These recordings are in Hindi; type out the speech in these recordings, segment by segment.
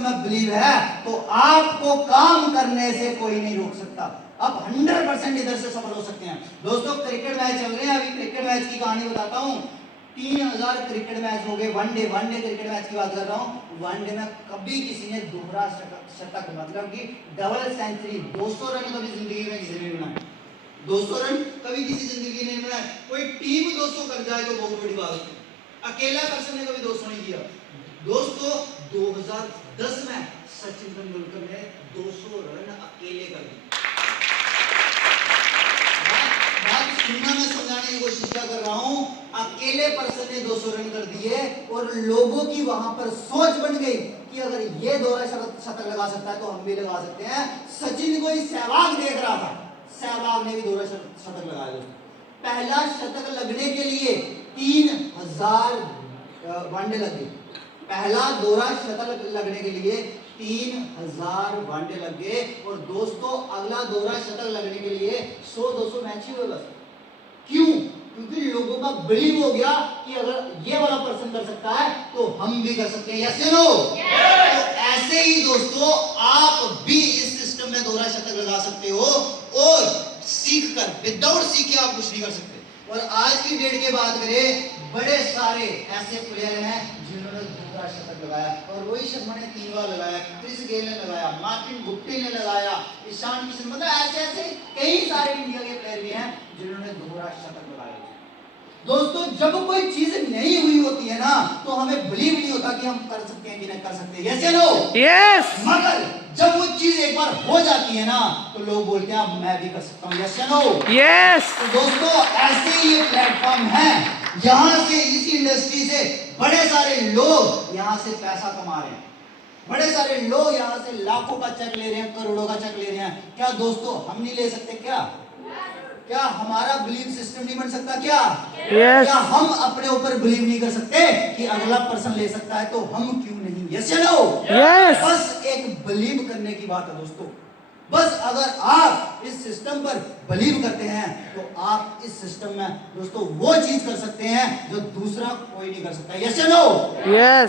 सिस्टम में बिलीव है तो आपको काम करने से कोई नहीं रोक सकता। आप 100% इधर से सफल हो सकते हैं। दोस्तों क्रिकेट मैच चल रहे हैं, अभी क्रिकेट मैच की कहानी बताता हूं। 3000 क्रिकेट मैच हो गए, वनडे क्रिकेट मैच की बात कर रहा हूं। वनडे में कभी किसी ने दोहरा शतक मतलब कि डबल सेंचुरी 200 रन कभी जिंदगी में किसी ने बनाया। 200 रन कभी किसी जिंदगी ने बनाया। कोई टीम 200 कर जाए तो बहुत बड़ी बात है। अकेला पर्सन ने कभी 200 नहीं किया। दोस्तों 2010 में सचिन तेंदुलकर ने 200 रन अकेले कर दिए। बात सुनना, मैं समझाने की कोशिश क्या कर रहा हूं। अकेले पर्सन ने 200 रन कर दिए और लोगों की वहां पर सोच बन गई कि अगर ये दोहरा शतक लगा सकता है तो हम भी लगा सकते हैं। सचिन को सहवाग देख रहा था, सहवाग ने भी दोहरा शतक लगाया। पहला शतक लगने के लिए 3000 वनडे लगे। पहला दोहरा शतक लगने के लिए 3000 वनडे लग गए। और दोस्तों अगला दोहरा शतक लगने के लिए 100-200 मैच ही हुए बस। क्यों? क्योंकि लोगों का बिलीव हो गया कि अगर ये वाला पर्सन कर सकता है तो हम भी कर सकते हैं। यस या नो? तो ऐसे ही दोस्तों आप भी इस सिस्टम में दोहरा शतक लगा सकते हो और सीख कर, विदाउट सीखे आप कुछ नहीं कर सकते। और आज की डेट की बात करें, बड़े सारे ऐसे प्लेयर हैं जिन्होंने दोहरा शतक लगाया। और रोहित शर्मा ने 3 बार लगाया, क्रिस गेल ने लगाया, मार्टिन गुप्टिल ने लगाया, ईशान किशन, मतलब ऐसे ऐसे कई सारे इंडिया के प्लेयर भी हैं जिन्होंने दोहरा शतक लगाया। दोस्तों जब कोई चीज नहीं हुई होती है ना तो हमें बिलीव नहीं होता कि हम कर सकते हैं कि नहीं कर सकते। यस या नो? यस। मगर जब वो चीज एक बार हो जाती है ना तो लोग बोलते हैं मैं भी कर सकता हूँ। यस या नो? यस। तो दोस्तों ऐसे ही ये प्लेटफॉर्म है, यहाँ से इस इंडस्ट्री से बड़े सारे लोग यहाँ से पैसा कमा रहे हैं। बड़े सारे लोग यहाँ से लाखों का चेक ले रहे हैं, करोड़ों का चेक ले रहे हैं। क्या दोस्तों हम नहीं ले सकते? क्या हमारा बिलीव सिस्टम नहीं बन सकता? क्या क्या हम अपने ऊपर बिलीव नहीं कर सकते कि अगला पर्सन ले सकता है तो हम क्यों नहीं? यस या नो? बस एक बिलीव करने की बात है दोस्तों। बस अगर आप इस सिस्टम पर बिलीव करते हैं तो आप इस सिस्टम में दोस्तों वो चीज कर सकते हैं जो दूसरा कोई नहीं कर सकता। यस या नो?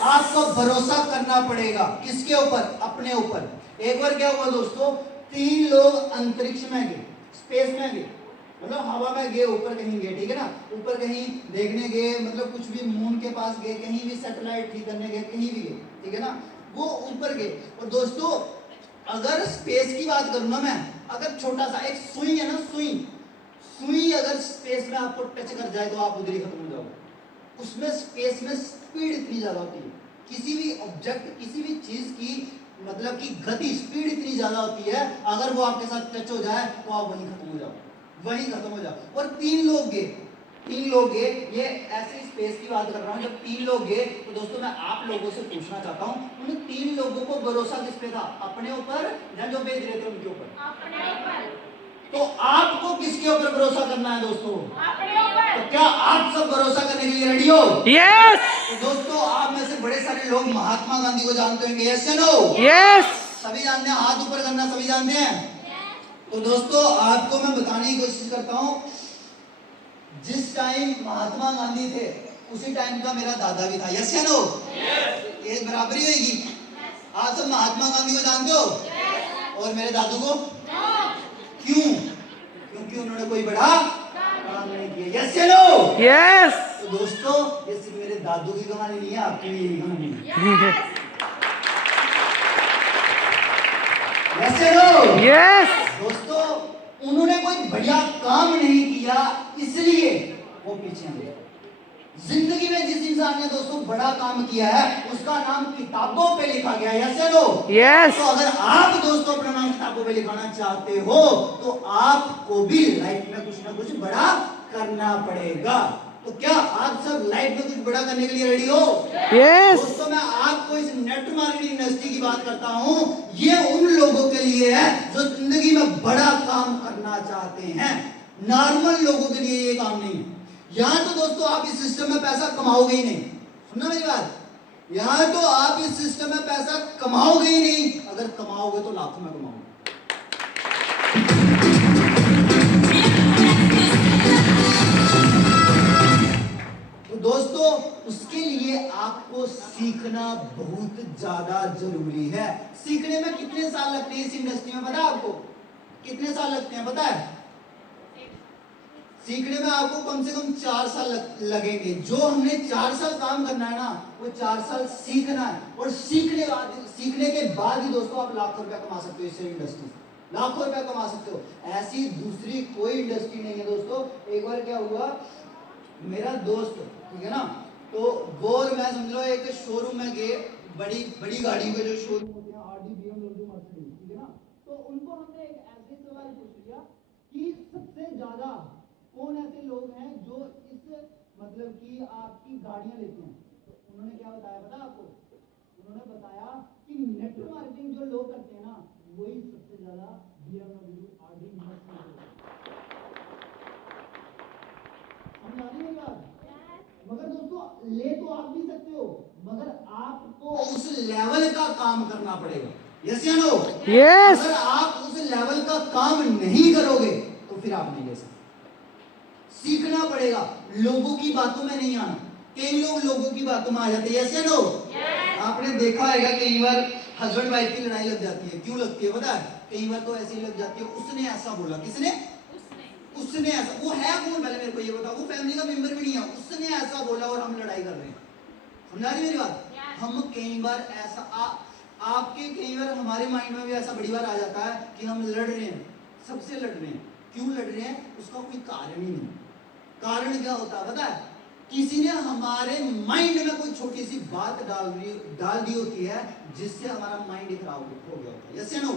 आपको भरोसा करना पड़ेगा किसके ऊपर? अपने ऊपर। एक बार क्या हुआ दोस्तों, 3 लोग अंतरिक्ष में गए, स्पेस में गए, मतलब हवा में गए, ऊपर कहीं गए, ठीक है ना, ऊपर कहीं देखने गए, मतलब कुछ भी मून के पास गए, कहीं भी सैटेलाइट ठीक करने गए, कहीं भी गए, ठीक है ना, वो ऊपर गए। और दोस्तों अगर स्पेस की बात करूं ना मैं, अगर छोटा सा एक सुई है ना, सुई अगर स्पेस में आपको टच कर जाए तो आप उधर ही खत्म हो जाओगे। उसमें स्पेस में स्पीड इतनी ज्यादा होती है, किसी भी ऑब्जेक्ट, किसी भी चीज की मतलब की गति, स्पीड इतनी ज्यादा होती है, अगर वो आपके साथ टच हो जाए तो आप वहीं खत्म हो जाओ, वहीं खत्म हो जाओ। और 3 लोग गए, ये ऐसे स्पेस की बात कर रहा हूं। जब 3 लोग गए तो दोस्तों मैं आप लोगों से पूछना चाहता हूं, उन 3 लोगों को भरोसा किस पे था? अपने ऊपर या जो भेज रहे थे उनके ऊपर? अपने ऊपर। तो आपको किसके ऊपर भरोसा करना है दोस्तों? अपने ऊपर। तो क्या आप सब भरोसा करने के लिए रेडी हो? यस। तो दोस्तों आप में से बड़े सारे लोग महात्मा गांधी को जानते होंगे। यस या नो? यस। सभी जानते हैं, हाथ ऊपर करना सभी जानते हैं। तो दोस्तों आपको मैं बताने की कोशिश करता हूं, जिस टाइम महात्मा गांधी थे उसी टाइम का मेरा दादा भी था। यस या नो? ये बराबरी होगी। आप सब महात्मा गांधी को जानते हो और मेरे दादू को? क्यों? क्योंकि उन्होंने कोई बड़ा काम नहीं किया। यस या नो? यस। तो दोस्तों ये सिर्फ मेरे दादू की कहानी नहीं है, आपकी भी यही कहानी है। यस या नो? यस। दोस्तों उन्होंने कोई बढ़िया काम नहीं किया इसलिए वो पीछे हैं। जिंदगी में जिस इंसान ने दोस्तों बड़ा काम किया है उसका नाम किताबों पे लिखा गया है। यस या नो? यस। तो अगर आप दोस्तों अपना नाम किताबों पे लिखाना चाहते हो तो आपको भी लाइफ में कुछ ना कुछ बड़ा करना पड़ेगा। तो क्या आप सब लाइफ में कुछ बड़ा करने के लिए रेडी हो? यस। दोस्तों मैं आपको इस नेट मार्केटिंग इंडस्ट्री की बात करता हूं, ये उन लोगों के लिए है जो जिंदगी में बड़ा काम करना चाहते हैं। नॉर्मल लोगों के लिए ये काम नहीं है। यहां तो दोस्तों आप इस सिस्टम में पैसा कमाओगे ही नहीं, सुनना मेरी बात, यहां तो आप इस सिस्टम में पैसा कमाओगे ही नहीं, अगर कमाओगे तो लाखों में कमाओगे। तो दोस्तों उसके लिए आपको सीखना बहुत ज्यादा जरूरी है। सीखने में कितने साल लगते हैं इस इंडस्ट्री में, पता है आपको? कितने साल लगते हैं पता है? सीखने में आपको कम से कम 4 साल लगेंगे। जो हमने 4 साल काम करना है ना, वो 4 साल सीखना है। और सीखने के बाद ही दोस्तों आप लाखों रुपया कमा सकते हो इस इंडस्ट्री से, लाखों रुपया कमा सकते हो। ऐसी दूसरी कोई इंडस्ट्री नहीं है दोस्तों। एक बार क्या हुआ, मेरा दोस्त, ठीक है ना, तो वो और मैं समझ लो एक शोरूम में गए, बड़ी बड़ी गाड़ियों के जो शोरूम होते हैं, आरडी, बीएमडब्ल्यू, मर्सिडीज, ठीक है ना। तो उनको हमने एक ऐसे सवाल पूछ लिया कि सबसे ज्यादा कौन ऐसे लोग हैं जो इस मतलब कि आपकी गाड़ियां लेते हैं। तो उन्होंने क्या बताया पता आपको? उन्होंने बताया कि नेटवर्क मार्केटिंग जो लोग करते हैं ना, वही सबसे ज्यादा बीएमडब्ल्यू, आरडी, मर्सिडीज। समझ आ रही है बात? मगर दोस्तों ले तो आप भी सकते हो, मगर आपको उस लेवल का काम करना पड़ेगा। यस या नो? यस। अगर आप उस लेवल का काम नहीं करोगे तो फिर आप नहीं ले सकते। सीखना पड़ेगा, लोगों की बातों में नहीं आना। कई लोग लोगों की बातों में आ जाते हैं। यस या नो? आपने देखा होगा कई बार हस्बैंड वाइफ की लड़ाई लग जाती है। क्यों लगती है पता है? कई बार तो ऐसी लग जाती है, उसने ऐसा बोला। किसने? उसने ऐसा। वो है कौन पहले मेरे को ये बताओ? वो फैमिली का मेंबर भी नहीं है। उसने ऐसा बोला और हम लड़ाई कर रहे हैं। समझा रही मेरी बात? हम कई बार ऐसा आपके कई बार हमारे माइंड में भी ऐसा बड़ी बार आ जाता है कि हम लड़ रहे हैं, सबसे लड़ रहे हैं। क्यों लड़ रहे हैं? उसका कोई कारण ही नहीं। कारण क्या होता है पता है? किसी ने हमारे माइंड में कोई छोटी सी बात डाल दी होती है, जिससे हमारा माइंड खराब हो गया होता है। यस या नो?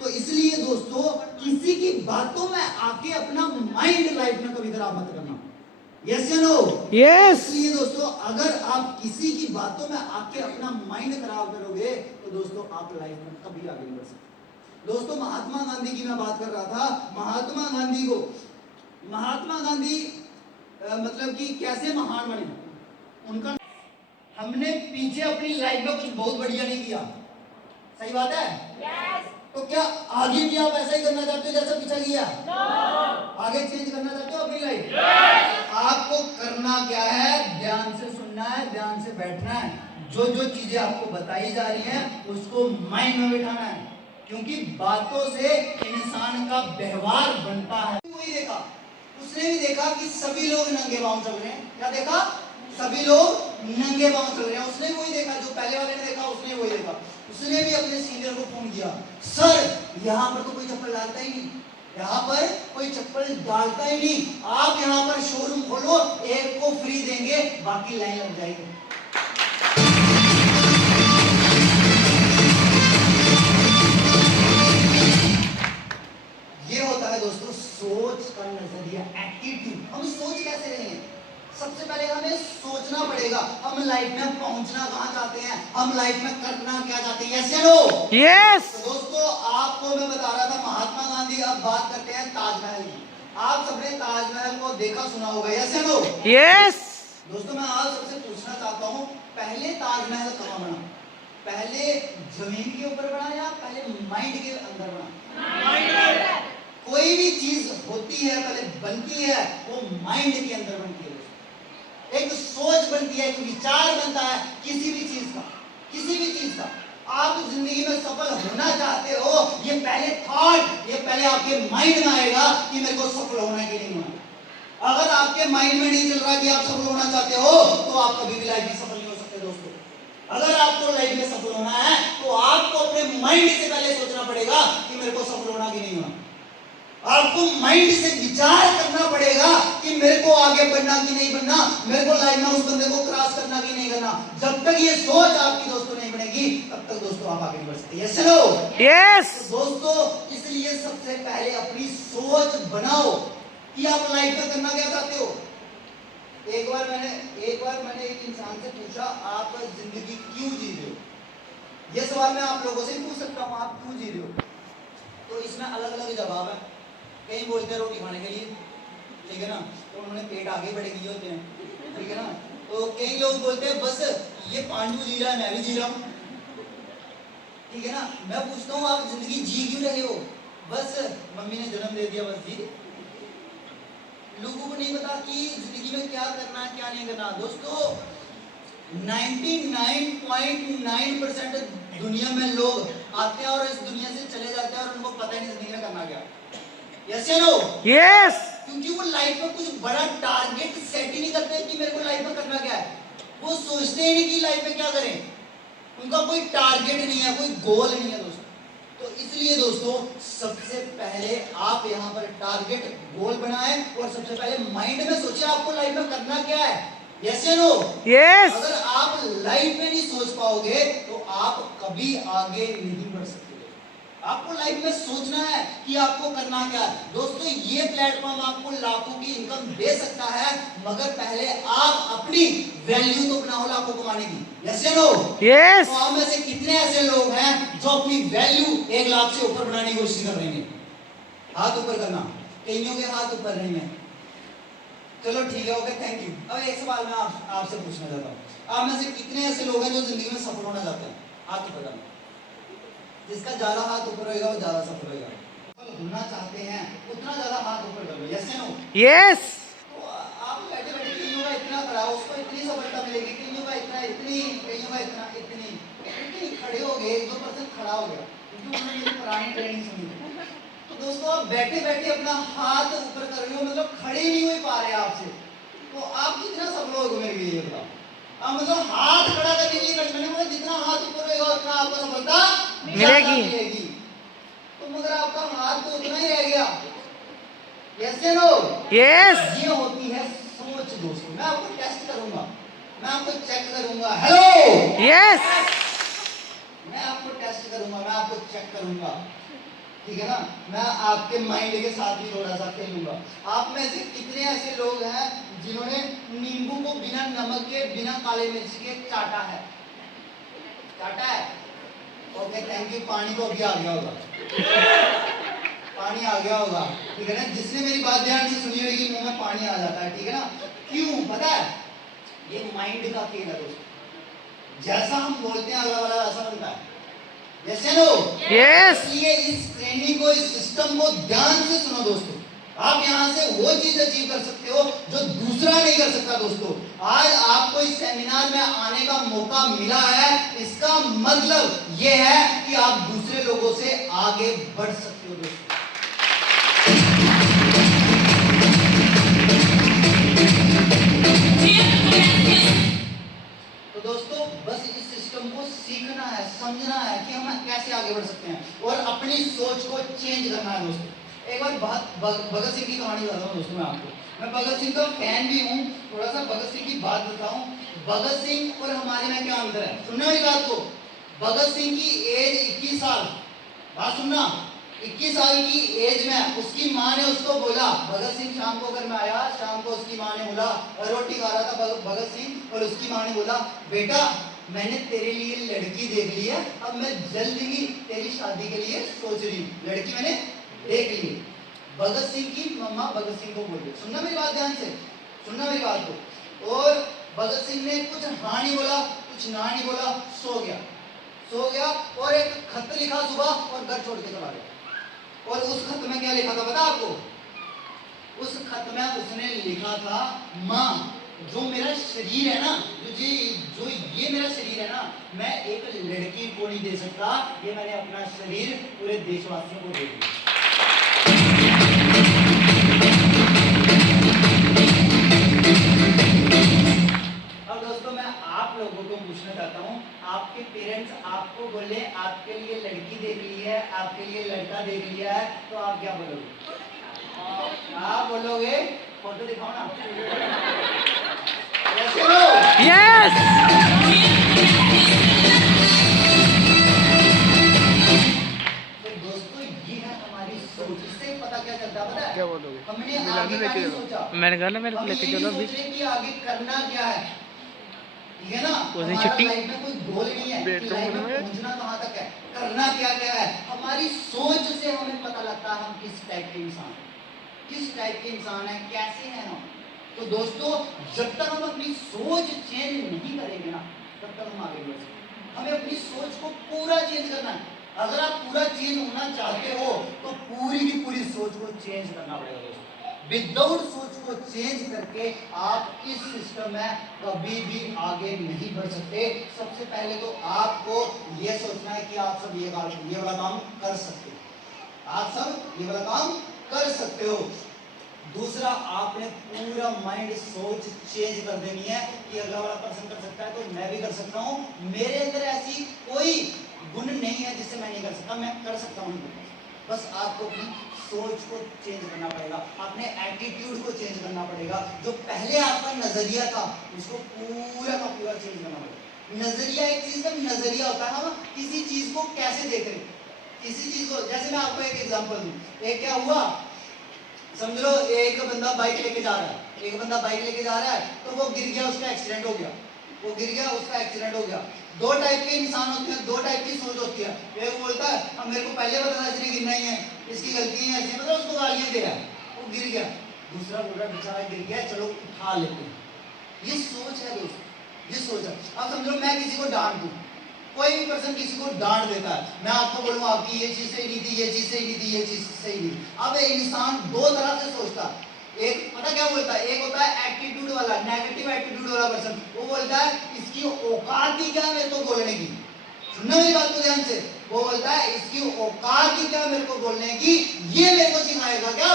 तो इसलिए दोस्तों किसी की बातों में आके अपना माइंड लाइफ में कभी खराब मत करना। यस या नो? यस। इसलिए दोस्तों अगर आप किसी की बातों में आके अपना माइंड खराब करोगे तो दोस्तों आप लाइफ में कभी आगे नहीं बढ़ सकते। दोस्तों महात्मा गांधी की मैं बात कर रहा था। महात्मा गांधी मतलब कि कैसे महान बने उनका, हमने पीछे अपनी लाइफ में कुछ बहुत बढ़िया नहीं किया। सही बात है? yes. तो क्या आगे भी आप ऐसा ही करना चाहते हो जैसा पीछे किया? no. आगे चेंज करना चाहते हो अपनी लाइफ? yes. आपको करना क्या है? ध्यान से सुनना है, ध्यान से बैठना है। जो जो चीजें आपको बताई जा रही हैं उसको माइंड में बिठाना है, क्योंकि बातों से इंसान का व्यवहार बनता है। वही देखा, उसने भी देखा कि सभी लोग नंगे पांव चल रहे हैं। क्या देखा? सभी लोग नंगे पांव चल रहे हैं। उसने वही देखा जो पहले वाले ने देखा, उसने वही देखा। उसने भी अपने सीनियर को फोन किया, सर यहाँ पर तो कोई चप्पल डालता ही नहीं, यहाँ पर कोई चप्पल डालता ही नहीं। आप यहाँ पर शोरूम खोलो, एक को फ्री देंगे, बाकी लाइन लग जाएगी। ये होता है दोस्तों सोच का नजरिया, एटीट्यूड। हम सोच कैसे रहे हैं? सबसे पहले हमें सोचना पड़ेगा हम लाइफ में पहुंचना कहां चाहते हैं, हम लाइफ में करना क्या चाहते हैं। यस या नो? यस। तो दोस्तों आपको मैं बता रहा था महात्मा गांधी। अब बात करते हैं ताजमहल की। आप सबने ताजमहल को देखा सुना होगा। यस या नो? यस। दोस्तों मैं आज सबसे पूछना चाहता हूं, पहले ताजमहल कहां बना? पहले जमीन के ऊपर बना या पहले माइंड के अंदर बना? कोई भी चीज होती है पहले बनती है वो माइंड के अंदर बनती है। एक सोच बनती है, एक विचार बनता है किसी भी चीज का, किसी भी चीज का। आप जिंदगी में सफल होना चाहते हो, ये पहले थॉट, ये पहले आपके माइंड में आएगा कि मेरे को सफल होना है कि नहीं होना। अगर आपके माइंड में नहीं चल रहा कि आप सफल होना चाहते हो तो आप कभी भी लाइफ में सफल नहीं हो सकते। दोस्तों अगर आपको लाइफ में सफल होना है तो आपको अपने माइंड से पहले सोचना पड़ेगा कि मेरे को सफल होना कि नहीं होना। आपको माइंड से विचार करना पड़ेगा कि मेरे को आगे बढ़ना कि नहीं बढ़ना, मेरे को लाइफ में उस बंदे को क्रॉस करना कि नहीं करना। जब तक ये सोच आपकी दोस्तों नहीं बनेगी तब तक दोस्तों आप आगे नहीं बढ़ सकते। Yes no? यस। दोस्तों इसलिए सबसे पहले अपनी सोच बनाओ कि आप लाइफ में करना क्या चाहते हो। एक बार मैंने एक इंसान से पूछा, आप जिंदगी क्यों जी रहे हो? यह सवाल मैं आप लोगों से ही पूछ सकता हूँ, आप क्यों जी रहे हो? तो इसमें अलग अलग जवाब है। कई बोलते हैं रोटी खाने के लिए, ठीक है ना, तो उन्होंने पेट आगे बढ़े किए होते हैं, ठीक है ना। तो कई लोग बोलते हैं बस ये पांडु जी रहा है मैं भी जी रहा हूँ, ठीक है ना। मैं पूछता हूँ आप जिंदगी जी क्यों रहे हो? बस मम्मी ने जन्म दे दिया बस जी। लोगों को नहीं पता कि जिंदगी में क्या करना है क्या नहीं करना। दोस्तों 99.9% दुनिया में लोग आते हैं और इस दुनिया से चले जाते हैं और उनको पता ही नहीं जिंदगी में करना क्या। यस या नो? यस। क्योंकि वो लाइफ में कुछ बड़ा टारगेट सेट ही नहीं करते कि मेरे को लाइफ में करना क्या है। वो सोचते ही नहीं कि लाइफ में क्या करें, उनका कोई टारगेट नहीं है, कोई गोल नहीं है दोस्तों। तो इसलिए दोस्तों सबसे पहले आप यहाँ पर टारगेट गोल बनाएं और सबसे पहले माइंड में सोचिए आपको लाइफ में करना क्या है। यस या नो? यस। अगर आप लाइफ में नहीं सोच पाओगे तो आप कभी आगे नहीं बढ़ सकते। आपको लाइफ में सोचना है कि आपको करना क्या है। दोस्तों ये प्लेटफॉर्म आपको लाखों की इनकम दे सकता है, मगर पहले आप अपनी वैल्यू तो बनाओ लाखों कमाने की। यस या नो? यस। तो आप में से कितने ऐसे लोग हैं जो अपनी वैल्यू 1 लाख से ऊपर बनाने की कोशिश कर रहे हैं? हाथ ऊपर करना। कईयों के हाथ ऊपर नहीं है। चलो ठीक है, ओके, थैंक यू। अब एक सवाल मैं आपसे पूछना चाहता हूँ, आप में से कितने ऐसे लोग हैं जो जिंदगी में सफल होना चाहते हैं? हाथ ऊपर करना। जिसका ज्यादा हाथ ऊपर होगा वो ज्यादा सफल होगा। सफल होना चाहते हैं उतना ज्यादा हाथ ऊपर कर लो। यस या नो? यस। तो आप बैठे बैठे कईयों का इतना खड़ा, उसको इतनी सफलता मिलेगी, कईयों का इतना इतनी, कईयों का इतना इतनी, लेकिन खड़े हो गए, 1-2% खड़ा हो गया क्योंकि उन्होंने मेरी पुरानी ट्रेनिंग सुनी। तो दोस्तों आप बैठे बैठे अपना हाथ ऊपर कर रहे हो, मतलब खड़े नहीं हो पा रहे आपसे, तो आप कितना सफल होगे मेरे लिए ये बताओ। मतलब हाथ खड़ा करने के लिए मैंने बोला जितना हाथ ऊपर होगा उतना आपको सफलता मिलेगी। तो मगर आपका हाथ तो उतना ही रह गया। यस या नो? यस। ये होती है सोच दोस्तों। मैं आपको टेस्ट करूंगा, मैं आपको चेक करूंगा। हेलो? यस। मैं आपको टेस्ट करूंगा, मैं आपको चेक करूंगा, ठीक है ना? मैं आपके माइंड के साथ भी थोड़ा सा खेलूंगा। आप में से कितने ऐसे लोग हैं जिन्होंने नींबू को बिना नमक के, बिना काले मिर्च के चाटा है? चाटा है? Okay, thank you. पानी तो अभी आ गया होगा, पानी आ गया होगा, ठीक है ना? जिसने मेरी बात ध्यान से सुनी होगी मुंह में पानी आ जाता है, ठीक है ना? क्यों पता है? ये माइंड का खेल है दोस्तों। जैसा हम बोलते हैं अगला वाला वैसा बनता है। यस या नो? यस। इसलिए इस ट्रेनिंग को, इस सिस्टम को ध्यान से सुनो दोस्तों। आप यहां से वो चीज अचीव कर सकते हो जो दूसरा नहीं कर सकता दोस्तों। आज आपको इस सेमिनार में आने का मौका मिला है, इसका मतलब ये है कि आप दूसरे लोगों से आगे बढ़ सकते हो दोस्तों। तो दोस्तों बस इस सिस्टम को सीखना है, समझना है कि हम कैसे आगे बढ़ सकते हैं और अपनी सोच को चेंज करना है दोस्तों। एक बार भगत सिंह की कहानी बताता हूँ दोस्तों मैं आपको। मैं भगत सिंह का फैन भी हूँ। थोड़ा सा भगत सिंह की बात बताऊँ। भगत सिंह और हमारे में क्या अंतर है, सुनने वाली बात को। भगत सिंह की एज 21 साल, बात सुनना, 21 साल की एज में उसकी माँ ने उसको बोला, भगत सिंह शाम को घर में आया, शाम को उसकी माँ ने बोला, रोटी खा रहा था भगत सिंह, और उसकी माँ ने बोला, बेटा मैंने तेरे लिए लड़की देख ली है, अब मैं जल्द ही तेरी शादी के लिए सोच रही हूँ, लड़की मैंने देख ली। भगत सिंह की मम्मा भगत सिंह को बोली, सुनना मेरी बात ध्यान से, सुनना मेरी बात को। और भगत सिंह ने कुछ हाँ नहीं बोला, कुछ ना नहीं बोला, सो गया और एक खत लिखा सुबह और घर छोड़ के चला गया। और उस खत में क्या लिखा था पता आपको? उस खत में उसने लिखा था, माँ जो मेरा शरीर है ना, जो ये मेरा शरीर है ना, मैं एक लड़की को नहीं दे सकता, ये मैंने अपना शरीर पूरे देशवासियों को दे दिया। अब दोस्तों मैं आप लोगों को पूछना चाहता हूँ, आपके पेरेंट्स आपको बोले आपके लिए लड़की देख ली है, आपके लिए लड़का देख लिया है, तो आप क्या बोलोगे? आप बोलोगे फोटो दिखाओ ना। यस। तो दोस्तों ये है हमारी सोच। इससे पता क्या चलता है पता है? क्या बोलोगे? हमने आगे का नहीं सोचा, मैंने कहा ना मेरे को लेके चलो अभी। कि आगे करना क्या है, ठीक है ना? हमारा छुट्टी लाइफ में कोई गोल नहीं है कि लाइफ में पहुंचना कहां तक है, करना क्या क्या है। हमारी सोच से हमें पता लगता है हम किस टाइप के इंसान हैं, किस टाइप के इंसान हैं, कैसे हैं हम। तो दोस्तों जब तक हम अपनी सोच चेंज नहीं करेंगे ना, तब तक हम आगे बढ़ सकते। हमें अपनी सोच को पूरा चेंज करना है। अगर आप पूरा चेंज होना चाहते हो तो पूरी की पूरी सोच को चेंज करना पड़ेगा दोस्तों। विदाउट सोच को चेंज करके आप इस सिस्टम में कभी भी आगे नहीं बढ़ सकते। सबसे पहले तो आपको यह सोचना है कि आप सब ये वाला काम कर सकते हो, आप सब ये वाला काम कर सकते हो। दूसरा, आपने पूरा माइंड सोच चेंज कर देनी है कि अगला वाला पर्सन कर सकता है तो मैं भी कर सकता हूं। मेरे अंदर ऐसी कोई गुण नहीं है जिससे मैं नहीं कर सकता, मैं कर सकता हूं। बस आपको अपनी सोच को चेंज करना पड़ेगा, अपने एटीट्यूड को चेंज करना पड़ेगा। जो पहले आपका नजरिया था उसको पूरा का पूरा चेंज करना पड़ेगा। नजरिया एक चीज का नजरिया होता है ना, किसी चीज को कैसे देख रहे, किसी चीज को, जैसे मैं आपको एक एग्जांपल दूं। एक क्या हुआ, समझ लो एक बंदा बाइक लेके जा रहा है, एक बंदा बाइक लेके जा रहा है तो वो गिर गया, उसका एक्सीडेंट हो गया, वो गिर गया, उसका एक्सीडेंट हो गया। दो टाइप के इंसान होते हैं, दो टाइप की सोच होती है। एक बोलता है अब मेरे को पहले पता था इसने गिरना ही है, इसकी गलती है ऐसी, मतलब उसको गालियां दे रहा है, वो गिर गया। दूसरा बोल रहा है बेचारा गिर गया, चलो उठा लेते हैं। ये सोच है दोस्त, ये सोच है। अब समझ लो मैं किसी को डांट दूं, कोई भी पर्सन किसी को डांट देता है, मैं आपको बोलूंगा आपकी ये चीज सही नहीं थी, ये चीज सही नहीं थी, ये चीज सही नहीं। अब इंसान दो तरह से सोचता है। एक पता क्या बोलता है, एक होता है एटीट्यूड वाला, नेगेटिव एटीट्यूड वाला पर्सन। वो बोलता है इसकी औकात ही क्या मेरे को बोलने की, सुनना मेरी बात को ध्यान से। वो बोलता है इसकी औकात ही क्या मेरे को बोलने की, ये मेरे को सिखाएगा क्या,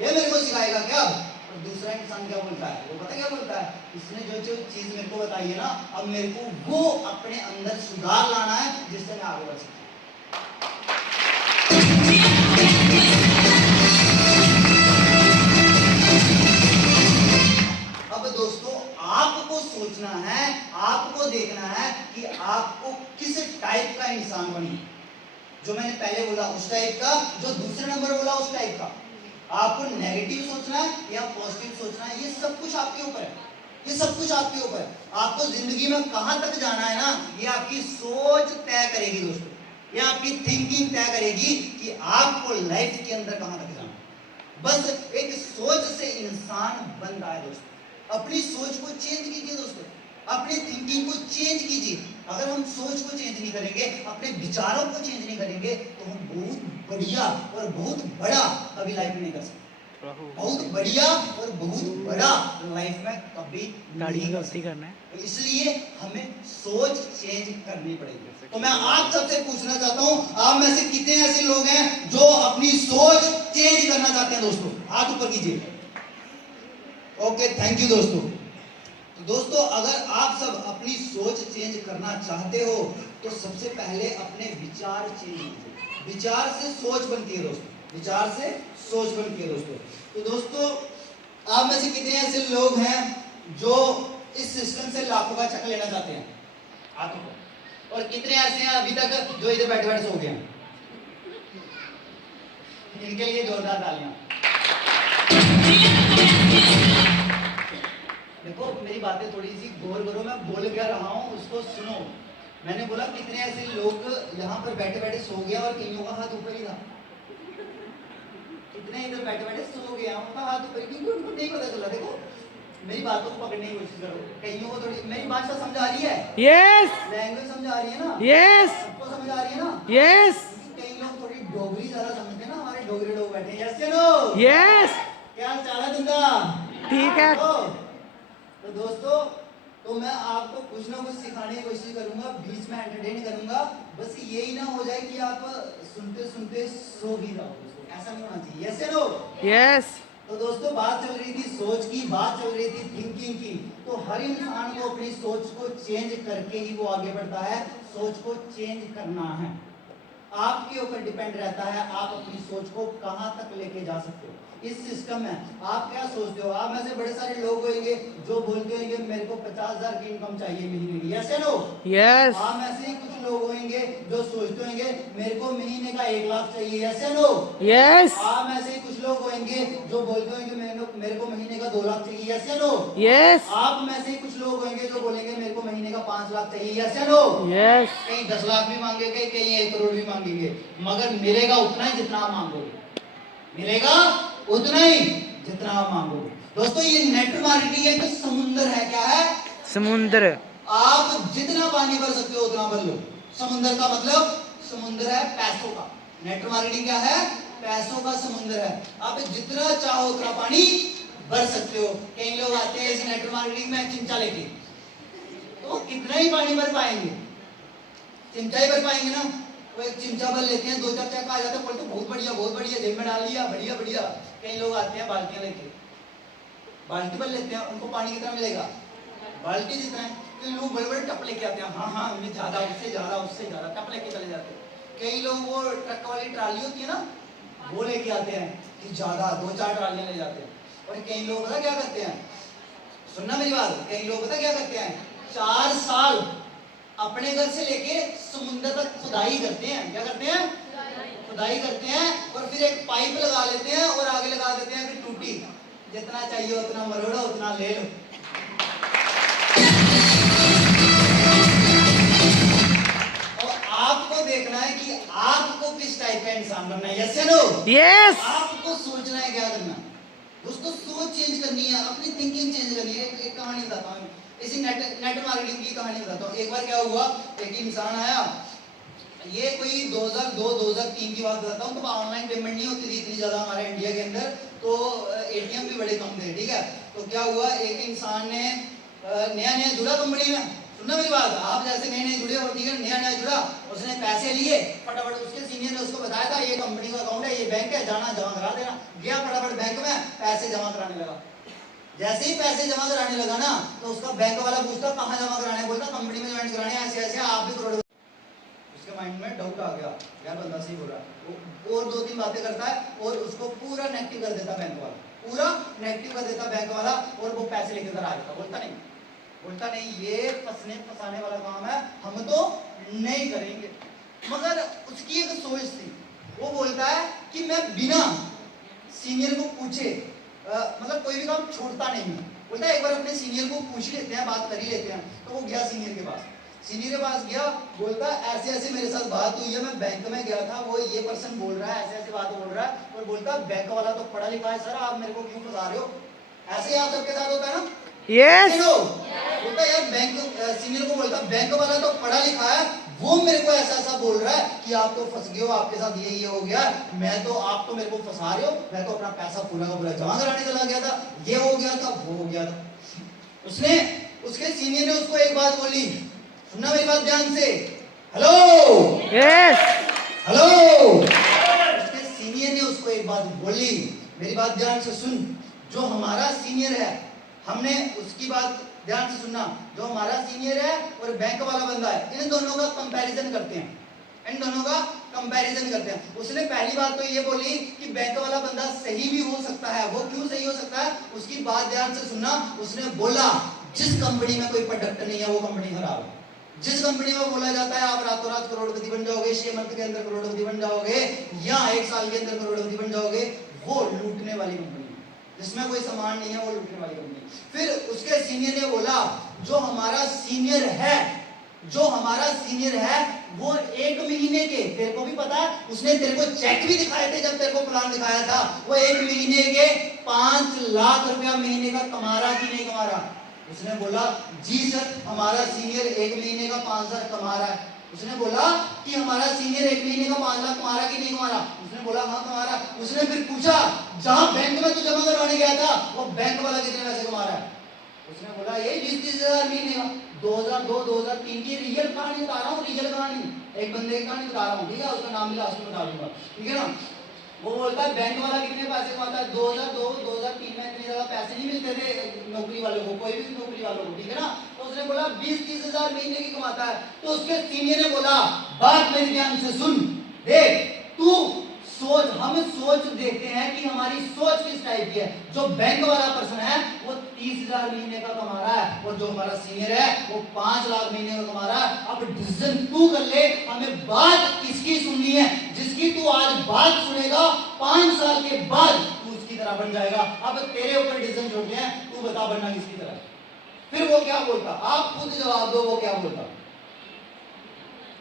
ये मेरे को सिखाएगा क्या। और दूसरा इंसान क्या बोलता है, वो पता क्या बोलता है, इसने जो जो चीज मेरे को बताई है ना, अब मेरे को वो अपने अंदर सुधार लाना है जिससे मैं आगे बढ़ सकूं। अब दोस्तों आपको सोचना है, आपको देखना है कि आपको किस टाइप का इंसान बनिए। जो मैंने पहले बोला उस टाइप का, जो दूसरे नंबर बोला उस टाइप का। आपको नेगेटिव सोचना है या पॉजिटिव सोचना है, ये सब कुछ आपके ऊपर है, ये सब कुछ आपके ऊपर है। आपको जिंदगी में कहां तक जाना है ना, ये आपकी सोच तय करेगी दोस्तों, ये आपकी थिंकिंग तय करेगी कि आपको लाइफ के अंदर कहां तक जाना है। बस एक सोच से इंसान बनता है दोस्तों। अपनी सोच को चेंज कीजिए दोस्तों, अपनी थिंकिंग को चेंज कीजिए। अगर हम सोच को चेंज नहीं करेंगे, अपने विचारों को चेंज नहीं करेंगे, तो हम बहुत बढ़िया और बहुत बड़ा कभी लाइफ में नहीं कर सकते। बहुत बढ़िया और बहुत बड़ा लाइफ में कभी नहीं कर सकते। इसलिए हमें सोच चेंज करनी पड़ेगी। तो मैं आप सबसे पूछना चाहता हूं, आप में से कितने ऐसे लोग हैं जो अपनी सोच चेंज करना चाहते हैं दोस्तों, हाथ ऊपर कीजिए। ओके, थैंक यू दोस्तों। तो दोस्तों अगर आप सब अपनी सोच चेंज करना चाहते हो तो सबसे पहले अपने विचार चेंज कीजिए। विचार से सोच बनती है दोस्तों, विचार से सोच बनती है दोस्तों। तो दोस्तों आप में से कितने ऐसे लोग हैं जो इस सिस्टम से लाखों का चेक लेना चाहते हैं, हाथों को। और कितने ऐसे हैं अभी तक जो इधर बैठे बैठे सो गए हैं, इनके लिए जोरदार तालियां। देखो मेरी बातें थोड़ी सी गौर करो, मैं बोल क्या रहा हूं उसको सुनो। मैंने बोला कितने ऐसे लोग यहाँ पर बैठे बैठे सो गया और कईयों का हाथ ऊपर ही था। कितने इधर बैठे बैठे सो गया, उनका हाथ ऊपर, क्योंकि उनको नहीं पता चला। देखो मेरी बातों को पकड़ने की कोशिश करो, कईयों को थोड़ी मेरी भाषा समझ आ रही है, यस लैंग्वेज समझ आ रही है ना, यस सबको समझ आ रही है ना, यस कई लोग थोड़ी डोगरी ज्यादा समझते हैं ना, हमारे डोगरे लोग बैठे हैं। यस नो, यस क्या चाल है तुमका, ठीक है। तो दोस्तों तो मैं आपको कुछ ना कुछ सिखाने की कोशिश करूंगा, बीच में एंटरटेन करूंगा। बस यही ना हो जाए कि आप सुनते सुनते सो भी जाओ दोस्तों, ऐसा नहीं होना चाहिए। यस नो, यस तो दोस्तों बात चल रही थी सोच की, बात चल रही थी थिंकिंग की। तो हर इंसान को अपनी सोच को चेंज करके ही वो आगे बढ़ता है। सोच को चेंज करना है, आपके ऊपर डिपेंड रहता है आप अपनी सोच को कहां तक लेके जा सकते हो। इस सिस्टम में आप क्या सोचते हो, आप में से बड़े सारे लोग होंगे जो बोलते होंगे मेरे को 50,000 की इनकम चाहिए महीने की। यस या नो, यस आप में से कुछ लोग होंगे जो सोचते होंगे मेरे को महीने का 1 लाख चाहिए। यस या नो, यस आप में से कुछ लोग होंगे जो बोलते होंगे मेरे को महीने का 2 लाख चाहिए। यस या नो, यस आप में से कुछ लोग होंगे जो बोलेंगे मेरे को महीने का 5 लाख चाहिए। यस या नो, यस कहीं 10 लाख भी मांगेंगे, कहीं 1 करोड़ भी मांगेंगे, मगर मिलेगा उतना ही जितना आप मांगोगे, मिलेगा उतना ही जितना आप मांगोगे। दोस्तों ये नेट मार्केटिंग एक समुंदर है, क्या है, समुद्र। आप जितना पानी भर सकते हो उतना भर लो। समुंदर का मतलब समुंदर है पैसों का। नेट मार्केटिंग क्या है, पैसों का समुद्र है। आप जितना चाहो उतना पानी भर सकते हो। कई लोग आते हैं इस नेटवर्क मार्केटिंग में चिमटा लेके, तो कितना ही पानी भर पाएंगे? चिमटा ही भर पाएंगे ना। वो एक चिमटा भर लेते हैं, 2 चमचा आ जाता है, बोलते बहुत बढ़िया जेब में डाल लिया, बढ़िया बढ़िया। कई लोग आते हैं बाल्टियां लेके, बाल्टी भर लेते हैं, उनको पानी कितना मिलेगा? बाल्टी जितना है। कई लोग बड़े बड़े टप लेके आते हैं, हाँ हमें ज्यादा, उससे ज्यादा टप लेके चले जाते हैं। कई लोग वो ट्रक वाली ट्राली होती है ना, वो लेके आते हैं कि ज्यादा 2-4 ट्रालियां ले जाते हैं। और कई लोग पता क्या करते हैं, सुनना मेरी बात, कई लोग पता क्या करते हैं, 4 साल अपने घर से लेके समुद्र तक खुदाई करते हैं। क्या करते हैं? खुदाई करते हैं, और फिर एक पाइप लगा लेते हैं और आगे लगा देते हैं कि टूटी, जितना चाहिए उतना मरोड़ो, उतना ले लो। आपको देखना है कि आपको किस टाइप का इंसान बनना है। यस या नो? यस। आपको सोचना है क्या करना। दोस्तों सोच चेंज करनी है, अपनी थिंकिंग चेंज करनी है। एक कहानी बताता हूँ, इसी नेट मार्केटिंग की कहानी बताता हूँ। एक बार क्या हुआ, एक इंसान आया, ये कोई 2002-2003 की बात बताता हूँ, तो ऑनलाइन पेमेंट नहीं होती थी इतनी ज्यादा हमारे इंडिया के अंदर, तो एटीएम भी बड़े कम थे, ठीक है। तो क्या हुआ, एक इंसान ने नया जुड़ा कंपनी में, सुनना मेरी बात, आप जैसे नए जुड़े हो, ठीक है, नया जुड़ा, उसने पैसे लिए फटाफट, उसके सीनियर ने उसको बताया था ये कंपनी का अकाउंट है, ये बैंक है, जाना जमा करा देना। गया फटाफट बैंक में, पैसे जमा कराने लगा। जैसे ही पैसे जमा कराने लगा ना, तो उसका बैंक वाला पूछता कहाँ जमा कराने, बोलता कंपनी में ज्वाइन कराने, ऐसे आप भी करोड़। उसके माइंड में डाउट आ गया, यार बंदा सही बोल रहा है। और 2-3 बातें करता है और उसको पूरा नेगेटिव कर देता बैंक वाला, पूरा नेगेटिव कर देता बैंक वाला, और वो पैसे लेकर घर आ जाता। बोलता नहीं ये फंसाने वाला काम है, हम तो नहीं करेंगे। मगर उसकी एक सोच थी, वो बोलता है कि मैं बिना सीनियर को पूछे मतलब कोई भी काम छोड़ता नहीं हूँ। बोलता है एक बार अपने सीनियर को पूछ लेते हैं, बात कर ही लेते हैं। तो वो गया सीनियर के पास, गया, बोलता ऐसे ऐसे मेरे साथ बात हुई है, मैं बैंक में गया था, वो ये पर्सन बोल रहा है, ऐसे ऐसे बात बोल रहा है, और बोलता बैंक वाला तो पढ़ा लिखा है सर, आप मेरे को क्यों फंसा रहे हो? ऐसे ही आप सबके साथ होता है ना? यस। बोलता यार बैंक, सीनियर को बोलता बैंक वाला तो पढ़ा लिखा है, वो मेरे को ऐसा ऐसा बोल रहा है कि आप तो फंस गए हो, आपके साथ ये हो गया, आप तो मेरे को फंसा रहे हो, मैं तो अपना पैसा पूरा का पूरा जमा कराने चला गया था, ये हो गया था, वो हो गया था। उसके सीनियर ने उसको एक बात बोली, सुनना मेरी बात ध्यान से, हेलो यस। हेलो। उसके सीनियर ने उसको एक बात बोली, मेरी बात ध्यान से सुन, जो हमारा सीनियर है, हमने उसकी बात ध्यान से सुनना, जो हमारा सीनियर है और बैंक वाला बंदा है, इन दोनों का कंपैरिजन करते हैं, उसने पहली बात तो ये बोली कि बैंक वाला बंदा सही भी हो सकता है। वो क्यों सही हो सकता है, उसकी बात ध्यान से सुनना। उसने बोला जिस कंपनी में कोई प्रोडक्ट नहीं है वो कंपनी खराब है। जिस कंपनी में बोला जाता है आप रातों रात करोड़पति बन जाओगे, 6 मंथ के अंदर करोड़पति बन जाओगे, या 1 साल के अंदर करोड़पति बन जाओगे, वो लूटने वाली कंपनी, जिसमें कोई सामान नहीं है, वो लूटने वाली कंपनी। फिर उसके सीनियर ने बोला जो हमारा सीनियर है वो 1 महीने के, तेरे को भी पता है, उसने तेरे को चेक भी दिखाए थे जब तेरे को प्लान दिखाया था, वो 1 महीने के 5 लाख रुपया महीने का कमा रहा कि नहीं कमा रहा? उसने बोला जी सर, हमारा सीनियर 1 महीने का 5 लाख कमा रहा है। उसने बोला कि हमारा सीनियर 1 महीने का 5 लाख कमा रहा कि नहीं कमा रहा? उसने बोला हाँ कमा रहा। उसने फिर पूछा जहां बैंक में तू जमा करवाने गया था वो बैंक वाला कितने पैसे कमा रहा है? उसने बोला ये 20-30 हजार महीने का। 2002-2003 की रियल कहानी बता रहा हूँ, रियल कहानी, एक बंदे की कहानी बता रहा हूँ, ठीक है, उसका नाम भी लास्ट में बता दूंगा, ठीक है ना। वो बोलता है बैंक वाला कितने पैसे कमाता है? 2002-2003 में इतने ज्यादा पैसे नहीं मिलते थे नौकरी वालों को, कोई भी नौकरी वालों को, ठीक है ना। तो उसने बोला 20-30 हजार महीने की कमाता है। तो उसके सीनियर ने बोला बात मेरी ध्यान से सुन, देख तू सोच, हम सोच देखते हैं कि हमारी सोच किस टाइप की है। जो बैंक वाला पर्सन है वो 30 हजार महीने का कमा रहा है, और जो हमारा सीनियर है वो 5 लाख महीने का कमा रहा है। अब डिसीजन तू कर ले, हमें बात किसकी सुननी है? जिसकी तू आज बात सुनेगा 5 साल के बाद तू उसकी तरह बन जाएगा। अब तेरे ऊपर डिसीजन छोड़ते हैं, तू बता बनना किसकी तरह। फिर वो क्या बोलता, आप खुद जवाब दो, वो क्या बोलता?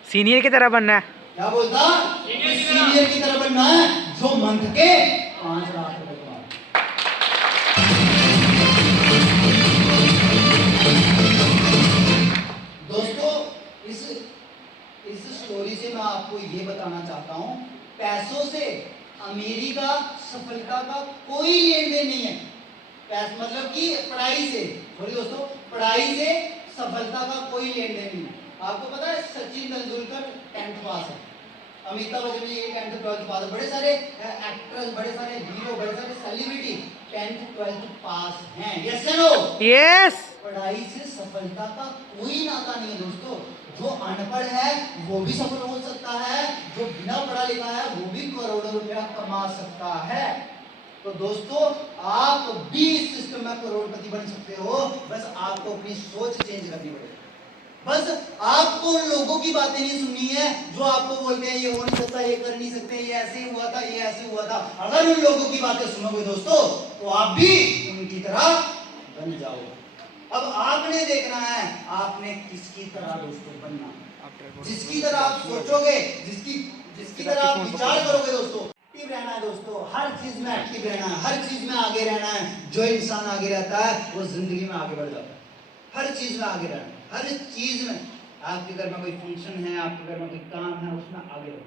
सीनियर की तरह बनना है। क्या बोलता? सीनियर की तरह बनना है, जो मंथ के 5 लाख रुपए कमा। दोस्तों इस स्टोरी से मैं आपको ये बताना चाहता हूं, पैसों से अमीरी का सफलता का कोई लेन देन नहीं है। पैसा मतलब कि पढ़ाई से, बोलिए दोस्तों, पढ़ाई से सफलता का कोई लेन देन नहीं है। आपको पता है सचिन तेंदुलकर 10th पास है, अमिताभ बच्चन भी 10th 12th पास है, बड़े सारे एक्टर्स, बड़े सारे हीरो, बड़े सारे सेलिब्रिटी 10th 12th पास हैं। यस या नो? यस। पढ़ाई से सफलता का कोई नाता नहीं है दोस्तों। जो अनपढ़ है वो भी सफल हो सकता है, जो बिना पढ़ा लिखा है वो भी करोड़ों रुपया कमा सकता है। तो दोस्तों आप भी इस सिस्टम में करोड़पति बन सकते हो, बस आपको अपनी सोच चेंज करनी पड़ेगी। बस आपको उन लोगों की बातें नहीं सुननी है जो आपको बोलते हैं ये हो नहीं सकता, ये कर नहीं सकते, ये ऐसे ही हुआ था, ये ऐसे हुआ था। अगर उन लोगों की बातें सुनोगे दोस्तों तो आप भी उनकी तरह बन जाओगे। अब आपने देखना है आपने किसकी तरह दोस्तों बनना। जिसकी तरह आप सोचोगे, जिसकी तरह आप विचार करोगे दोस्तों, एक्टिव रहना है दोस्तों, हर चीज में एक्टिव रहना है, हर चीज में आगे रहना है। जो इंसान आगे रहता है वो जिंदगी में आगे बढ़ जाता है, हर चीज में आगे रहना है, हर चीज में। आपके घर में कोई फंक्शन है, आपके घर में कोई काम है, उसमें आगे रहो।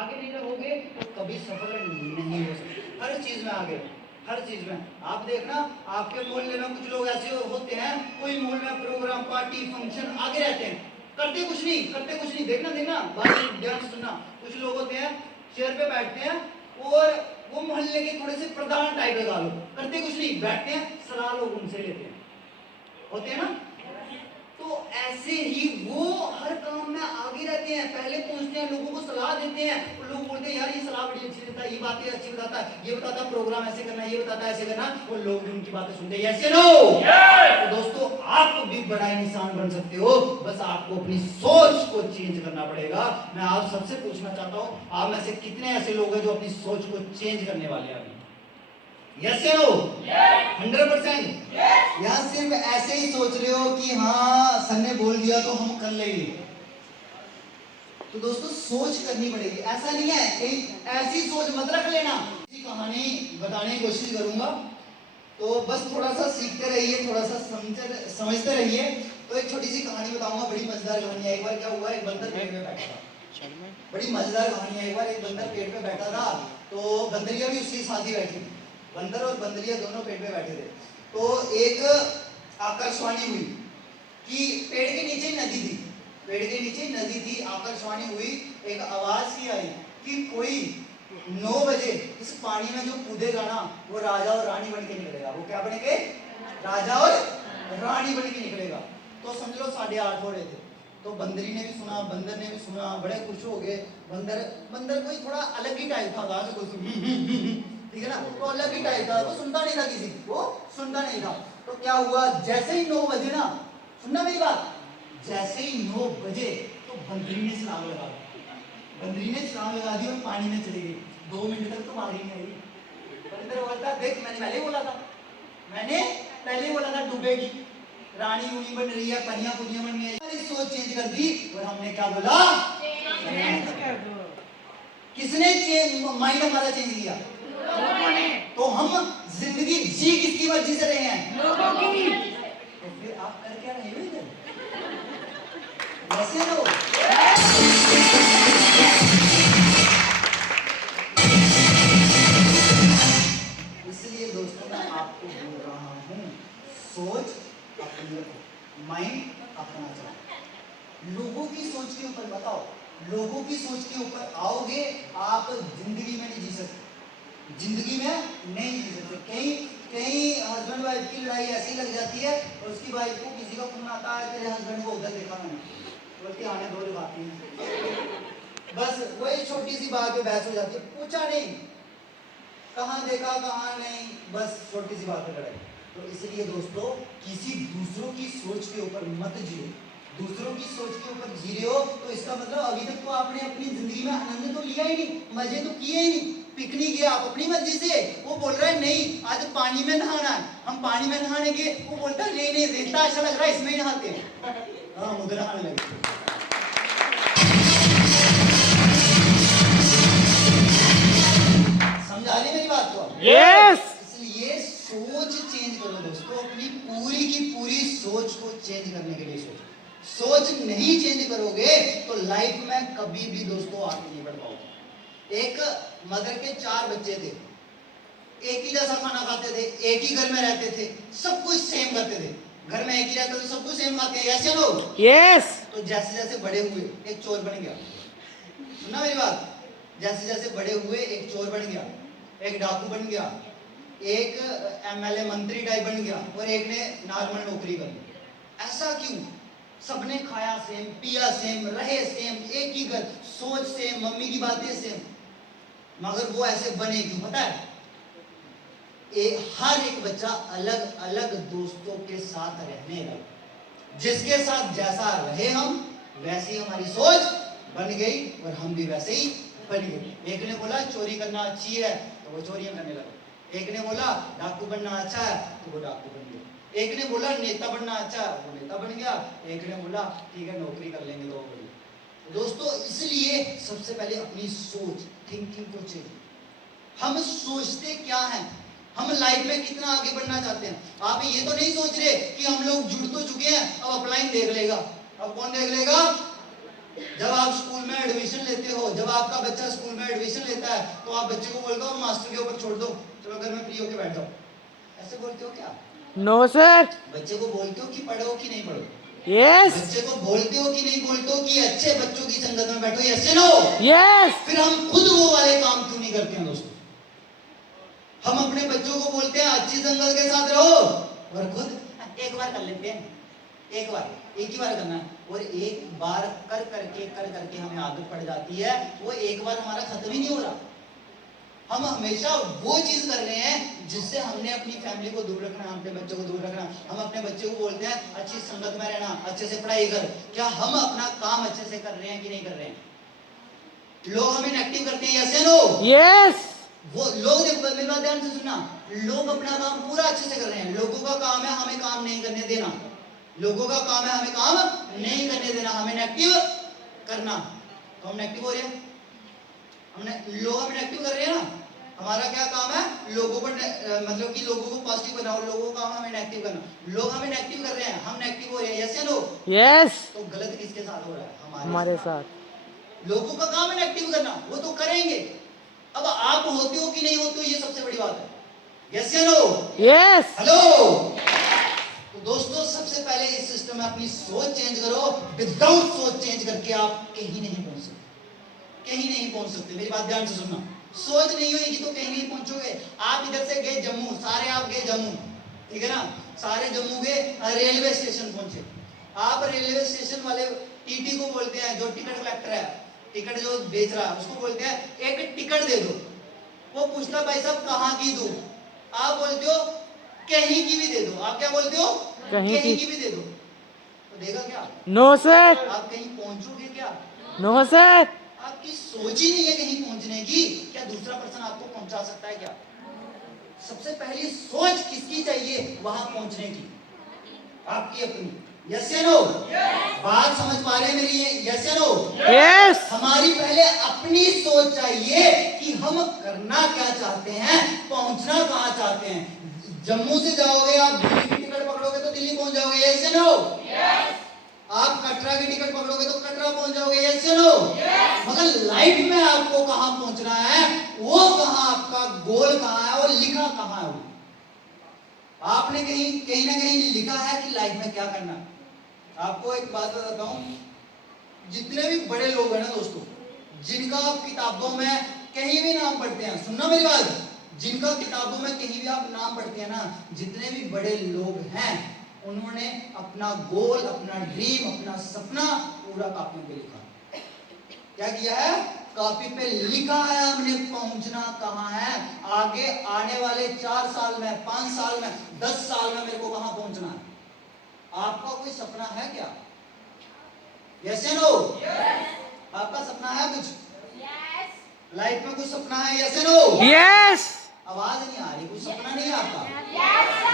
आगे नहीं रहोगे तो कभी सफल नहीं हो सकते। हर चीज में आगे रहो, हर चीज में। आप देखना आपके मोहल्ले में कुछ लोग ऐसे होते हैं, कोई मोहल्ले में प्रोग्राम, पार्टी, फंक्शन, आगे रहते हैं, करते कुछ नहीं। देखना बात ध्यान से सुनना। कुछ लोग होते हैं चेयर पे बैठते हैं और वो मोहल्ले के थोड़े से प्रधान टाइप लगा लो, करते कुछ नहीं, बैठते हैं, सलाह लोग उनसे लेते हैं, होते हैं ना। तो ऐसे ही वो हर काम में आगे रहते हैं, पहले पहुंचते हैं, लोगों को सलाह देते हैं, और लोग बोलते हैं यार ये सलाह बड़ी अच्छी देता है, ये बातें अच्छी बताता है, ये बताता है प्रोग्राम ऐसे करना, ये बताता है ऐसे करना, वो लोग भी उनकी बातें सुनते हैं। यस या नो? तो दोस्तों आप भी बड़ा इंसान बन सकते हो, बस आपको अपनी सोच को चेंज करना पड़ेगा। मैं आप सबसे पूछना चाहता हूँ, आप में से कितने ऐसे लोग हैं जो अपनी सोच को चेंज करने वाले हैं? यस या नो? 100%। या सिर्फ ऐसे ही सोच रहे हो कि हाँ सर ने बोल दिया तो हम कर लेंगे? तो दोस्तों सोच करनी पड़ेगी। ऐसा नहीं है कि ऐसी सोच मत रख लेना। इसी कहानी बताने की कोशिश करूंगा, तो बस थोड़ा सा सीखते रहिए, थोड़ा सा समझते रहिए। तो एक छोटी सी कहानी बताऊंगा, बड़ी मजेदार कहानी है। एक बार क्या हुआ, एक बंदर पेड़ पे बैठा था। बड़ी मजेदार कहानी है। एक बार एक बंदर पेड़ पे बैठा था, तो बंदरिया भी उसके साथ ही बैठी थी। बंदर और बंदरिया दोनों पेड़ पे बैठे थे। तो एक आकाशवाणी हुई कि पेड़ के नीचे नदी थी, पेड़ के नीचे नदी थी, आकाशवाणी हुई, एक आवाज सी आई कि कोई 9 बजे इस पानी में जो कूदेगा ना वो राजा और रानी बन के निकलेगा। वो क्या बनेंगे? राजा और रानी बन के निकलेगा। तो समझ लो 8:30 हो रहे थे। तो बंदरी ने भी सुना, बंदर ने भी सुना, बड़े खुश हो गए। बंदर कोई थोड़ा अलग ही टाइप था, ठीक है ना, तो अलग ही टाइप था, वो सुनता नहीं था किसी की, वो सुनता नहीं था। तो क्या हुआ, जैसे ही 9 बजे ना, सुनना मेरी बात, जैसे ही 9 बजे तो बंदरी ने छलांग लगा दी और पानी में चली गई। 2 मिनट तक तो बाहर ही नहीं आई। बंदर बोलता देख मैंने पहले ही बोला था डूबेगी, रानी यूनी बन रही है, परियां पुनियां बन रही है। हमारी सोच चेंज कर दी और हमने क्या बोला, किसने माइंड हमारा चेंज किया? तो हम जिंदगी जी किसकी मर्जी से रहे हैं? लोगों की। तो फिर आप कर क्या रहे हो इधर? वैसे लो। इसलिए दोस्तों मैं आपको बोल रहा हूँ, सोच अपनी रखो, माइंड अपना चलाओ। लोगों की सोच के ऊपर बताओ, लोगों की सोच के ऊपर आओगे आप जिंदगी में नहीं जी सकते, जिंदगी में नहीं जी सकते। कहीं हस्बैंड वाइफ की लड़ाई ऐसी लग जाती है और उसकी वाइफ को किसी का फोन आता है, तेरे हस्बैंड को उधर देखा मैंने, बोलती आने दो दिखाती है। बस वही छोटी सी बात पे बहस हो जाती है, पूछा नहीं, कहाँ देखा कहाँ नहीं, बस छोटी सी बात पे लड़ाई। तो इसलिए दोस्तों किसी दूसरों की सोच के ऊपर मत जियो। दूसरों की सोच के ऊपर जी रहे हो तो इसका मतलब अभी तक तो आपने अपनी जिंदगी में आनंद तो लिया ही नहीं, मजे तो किए ही नहीं। पिकनिक गया आप अपनी मर्जी से, वो बोल रहा है नहीं आज पानी में नहाना है, हम पानी में नहाने गए, वो बोलता है नहीं रेता अच्छा लग रहा है इसमें ही नहाते हैं। हाँ उधर नहाने लगे। समझा रही मेरी बात को? यस। इसलिए सोच चेंज करो दोस्तों, अपनी पूरी की पूरी सोच को चेंज करने के लिए सोचो। सोच नहीं चेंज करोगे तो लाइफ में कभी भी दोस्तों आगे नहीं बढ़ पाओगे। एक मदर के 4 बच्चे थे, एक ही जैसा खाना खाते थे, एक ही घर में रहते थे, सब कुछ सेम करते थे। घर में एक ही रहता था, सब कुछ सेम खाते हैं, ऐसे लोग। यस तो जैसे जैसे बड़े हुए एक चोर बन गया। सुनना मेरी बात, जैसे जैसे बड़े हुए एक चोर बन गया, एक डाकू बन गया, एक एमएलए मंत्री टाइप बन गया, और एक ने नॉर्मल नौकरी कर ली। ऐसा क्यों? सबने खाया सेम, पिया सेम, रहे सेम, एक ही घर, सोच सेम, मम्मी की बातें सेम, मगर वो ऐसे बने क्यों पता है? हर एक बच्चा अलग अलग दोस्तों के साथ रहने लगा। जिसके साथ जैसा रहे हम, वैसी हमारी सोच बन गई और हम भी वैसे ही बन गए। एक ने बोला चोरी करना अच्छी है तो वो चोरियां करने लगा। एक ने बोला डाकू बनना अच्छा है तो वो डाकू बन गया। एक ने बोला नेता बनना अच्छा है, वो नेता बन गया। एक ने बोला ठीक है नौकरी कर लेंगे तो वो बन गया। दोस्तों इसलिए सबसे पहले अपनी सोच, थिंकिंग को चेंज। हम सोचते क्या हैं, हम लाइफ में कितना आगे बढ़ना चाहते हैं। आप ये तो नहीं सोच रहे कि हम लोग जुड़ तो चुके हैं, अब अपलाइन देख लेगा। अब कौन देख लेगा? जब आप स्कूल में एडमिशन लेते हो, जब आपका बच्चा स्कूल में एडमिशन लेता है तो आप बच्चे को बोलते हो मास्टर के ऊपर छोड़ दो, चलो घर में फ्री होके बैठ जाओ। ऐसे बोलते हो क्या? नो सर बच्चे को बोलते हो कि पढ़ो कि नहीं पढ़ो? यस बच्चे को बोलते हो कि नहीं बोलते हो कि अच्छे बच्चों की संगत में बैठो? यस या नो? यस फिर हम खुद वो वाले काम क्यों नहीं करते हैं दोस्तों? हम अपने बच्चों को बोलते हैं अच्छी संगत के साथ रहो, और खुद एक बार कर लेते हैं, एक ही बार करना है, और एक बार कर करके हमें आदत पड़ जाती है। वो एक बार हमारा खत्म ही नहीं हो रहा। हम हमेशा वो चीज कर रहे हैं जिससे हमने अपनी फैमिली को दूर रखना, अपने बच्चों को दूर रखना। हम अपने बच्चे को बोलते हैं अच्छी संगत में रहना, अच्छे से पढ़ाई कर। क्या हम अपना काम अच्छे से कर रहे हैं कि नहीं कर रहे हैं? लोग हमें नेगेटिव करते हैं, यस या नो? यस वो लोग, देखो मेरी बात ध्यान से सुनना, लोग अपना काम पूरा अच्छे से कर रहे हैं। लोगों का काम है हमें काम नहीं करने देना, लोगों का काम है हमें काम नहीं करने देना, हमें नेगेटिव करना। तो हम नेगेटिव हो रहे हैं, लोग हमें नेगेटिव कर रहे हैं ना। हमारा क्या काम है? लोगों पर मतलब कि लोगों को पॉजिटिव बनाओ, लोगों का काम हमें नेगेटिव करना। लोग हमें नेगेटिव कर रहे हैं, हम नेगेटिव हो रहे हैं, यस या नो? यस तो गलत किसके साथ हो रहा है? हमारे साथ। लोगों का काम है नेगेटिव करना, वो तो करेंगे। अब आप होते हो कि नहीं होते हो, ये सबसे बड़ी बात है, यस या नो? Yes hello. तो दोस्तों सबसे पहले इस सिस्टम में अपनी सोच चेंज करो। विदाउट सोच चेंज करके आप कहीं नहीं पहुंच सकते, कहीं नहीं पहुंच सकते। मेरी बात ध्यान से सुनना, सोच नहीं होगी तो कहीं नहीं पहुंचोगे। आप इधर से गए जम्मू, सारे आप गए जम्मू, ठीक है ना, सारे जम्मू गए, रेलवे स्टेशन पहुंचे। आप रेलवे स्टेशन वाले टीटी को बोलते हैं, जो टिकट कलेक्टर है, टिकट जो बेच रहा है, उसको बोलते हैं एक टिकट दे दो। वो पूछता भाई साहब कहाँ की दूं? आप बोलते हो कहीं की भी दे दो। आप क्या बोलते हो? कहीं की भी दे दो। तो देगा क्या? नो सर आप कहीं पहुंचोगे क्या? नो सर आपकी सोच ही नहीं है कहीं पहुंचने की। क्या दूसरा पर्सन आपको पहुंचा सकता है क्या? सबसे पहली सोच किसकी चाहिए वहां पहुंचने की? आपकी अपनी, यस या नो? बात समझ पा रहे हैं मेरी? यस या नो? यस हमारी पहले अपनी सोच चाहिए कि हम करना क्या चाहते हैं, पहुंचना कहां चाहते हैं। जम्मू से जाओगे आप, दिल्ली की टिकट पकड़ोगे तो दिल्ली पहुंच जाओगे, यस या नो? आप कटरा की टिकट पकड़ोगे तो कटरा पहुंच जाओगे, यस या नो? मगर लाइफ में आपको कहां पहुंचना है, वो कहां, आपका गोल कहां है, वो लिखा कहां है? आपने कहीं ना कहीं लिखा है कि लाइफ में क्या करना है। आपको एक बात बताता हूं, जितने भी बड़े लोग हैं ना दोस्तों, जिनका आप किताबों में कहीं भी नाम पढ़ते हैं, सुनना मेरी बात, जिनका किताबों में कहीं भी आप नाम पढ़ते हैं ना, जितने भी बड़े लोग हैं, उन्होंने अपना गोल, अपना ड्रीम, अपना सपना पूरा कॉपी पे लिखा। क्या किया है? कॉपी पे लिखा है हमने पहुंचना कहां है, आगे आने वाले 4 साल में, 5 साल में, 10 साल में मेरे को कहां पहुंचना है। आपका कोई सपना है क्या? यस या नो? आपका सपना है कुछ? लाइफ में कुछ सपना है, यस या नो? यस आवाज नहीं आ रही, कुछ सपना नहीं है आपका?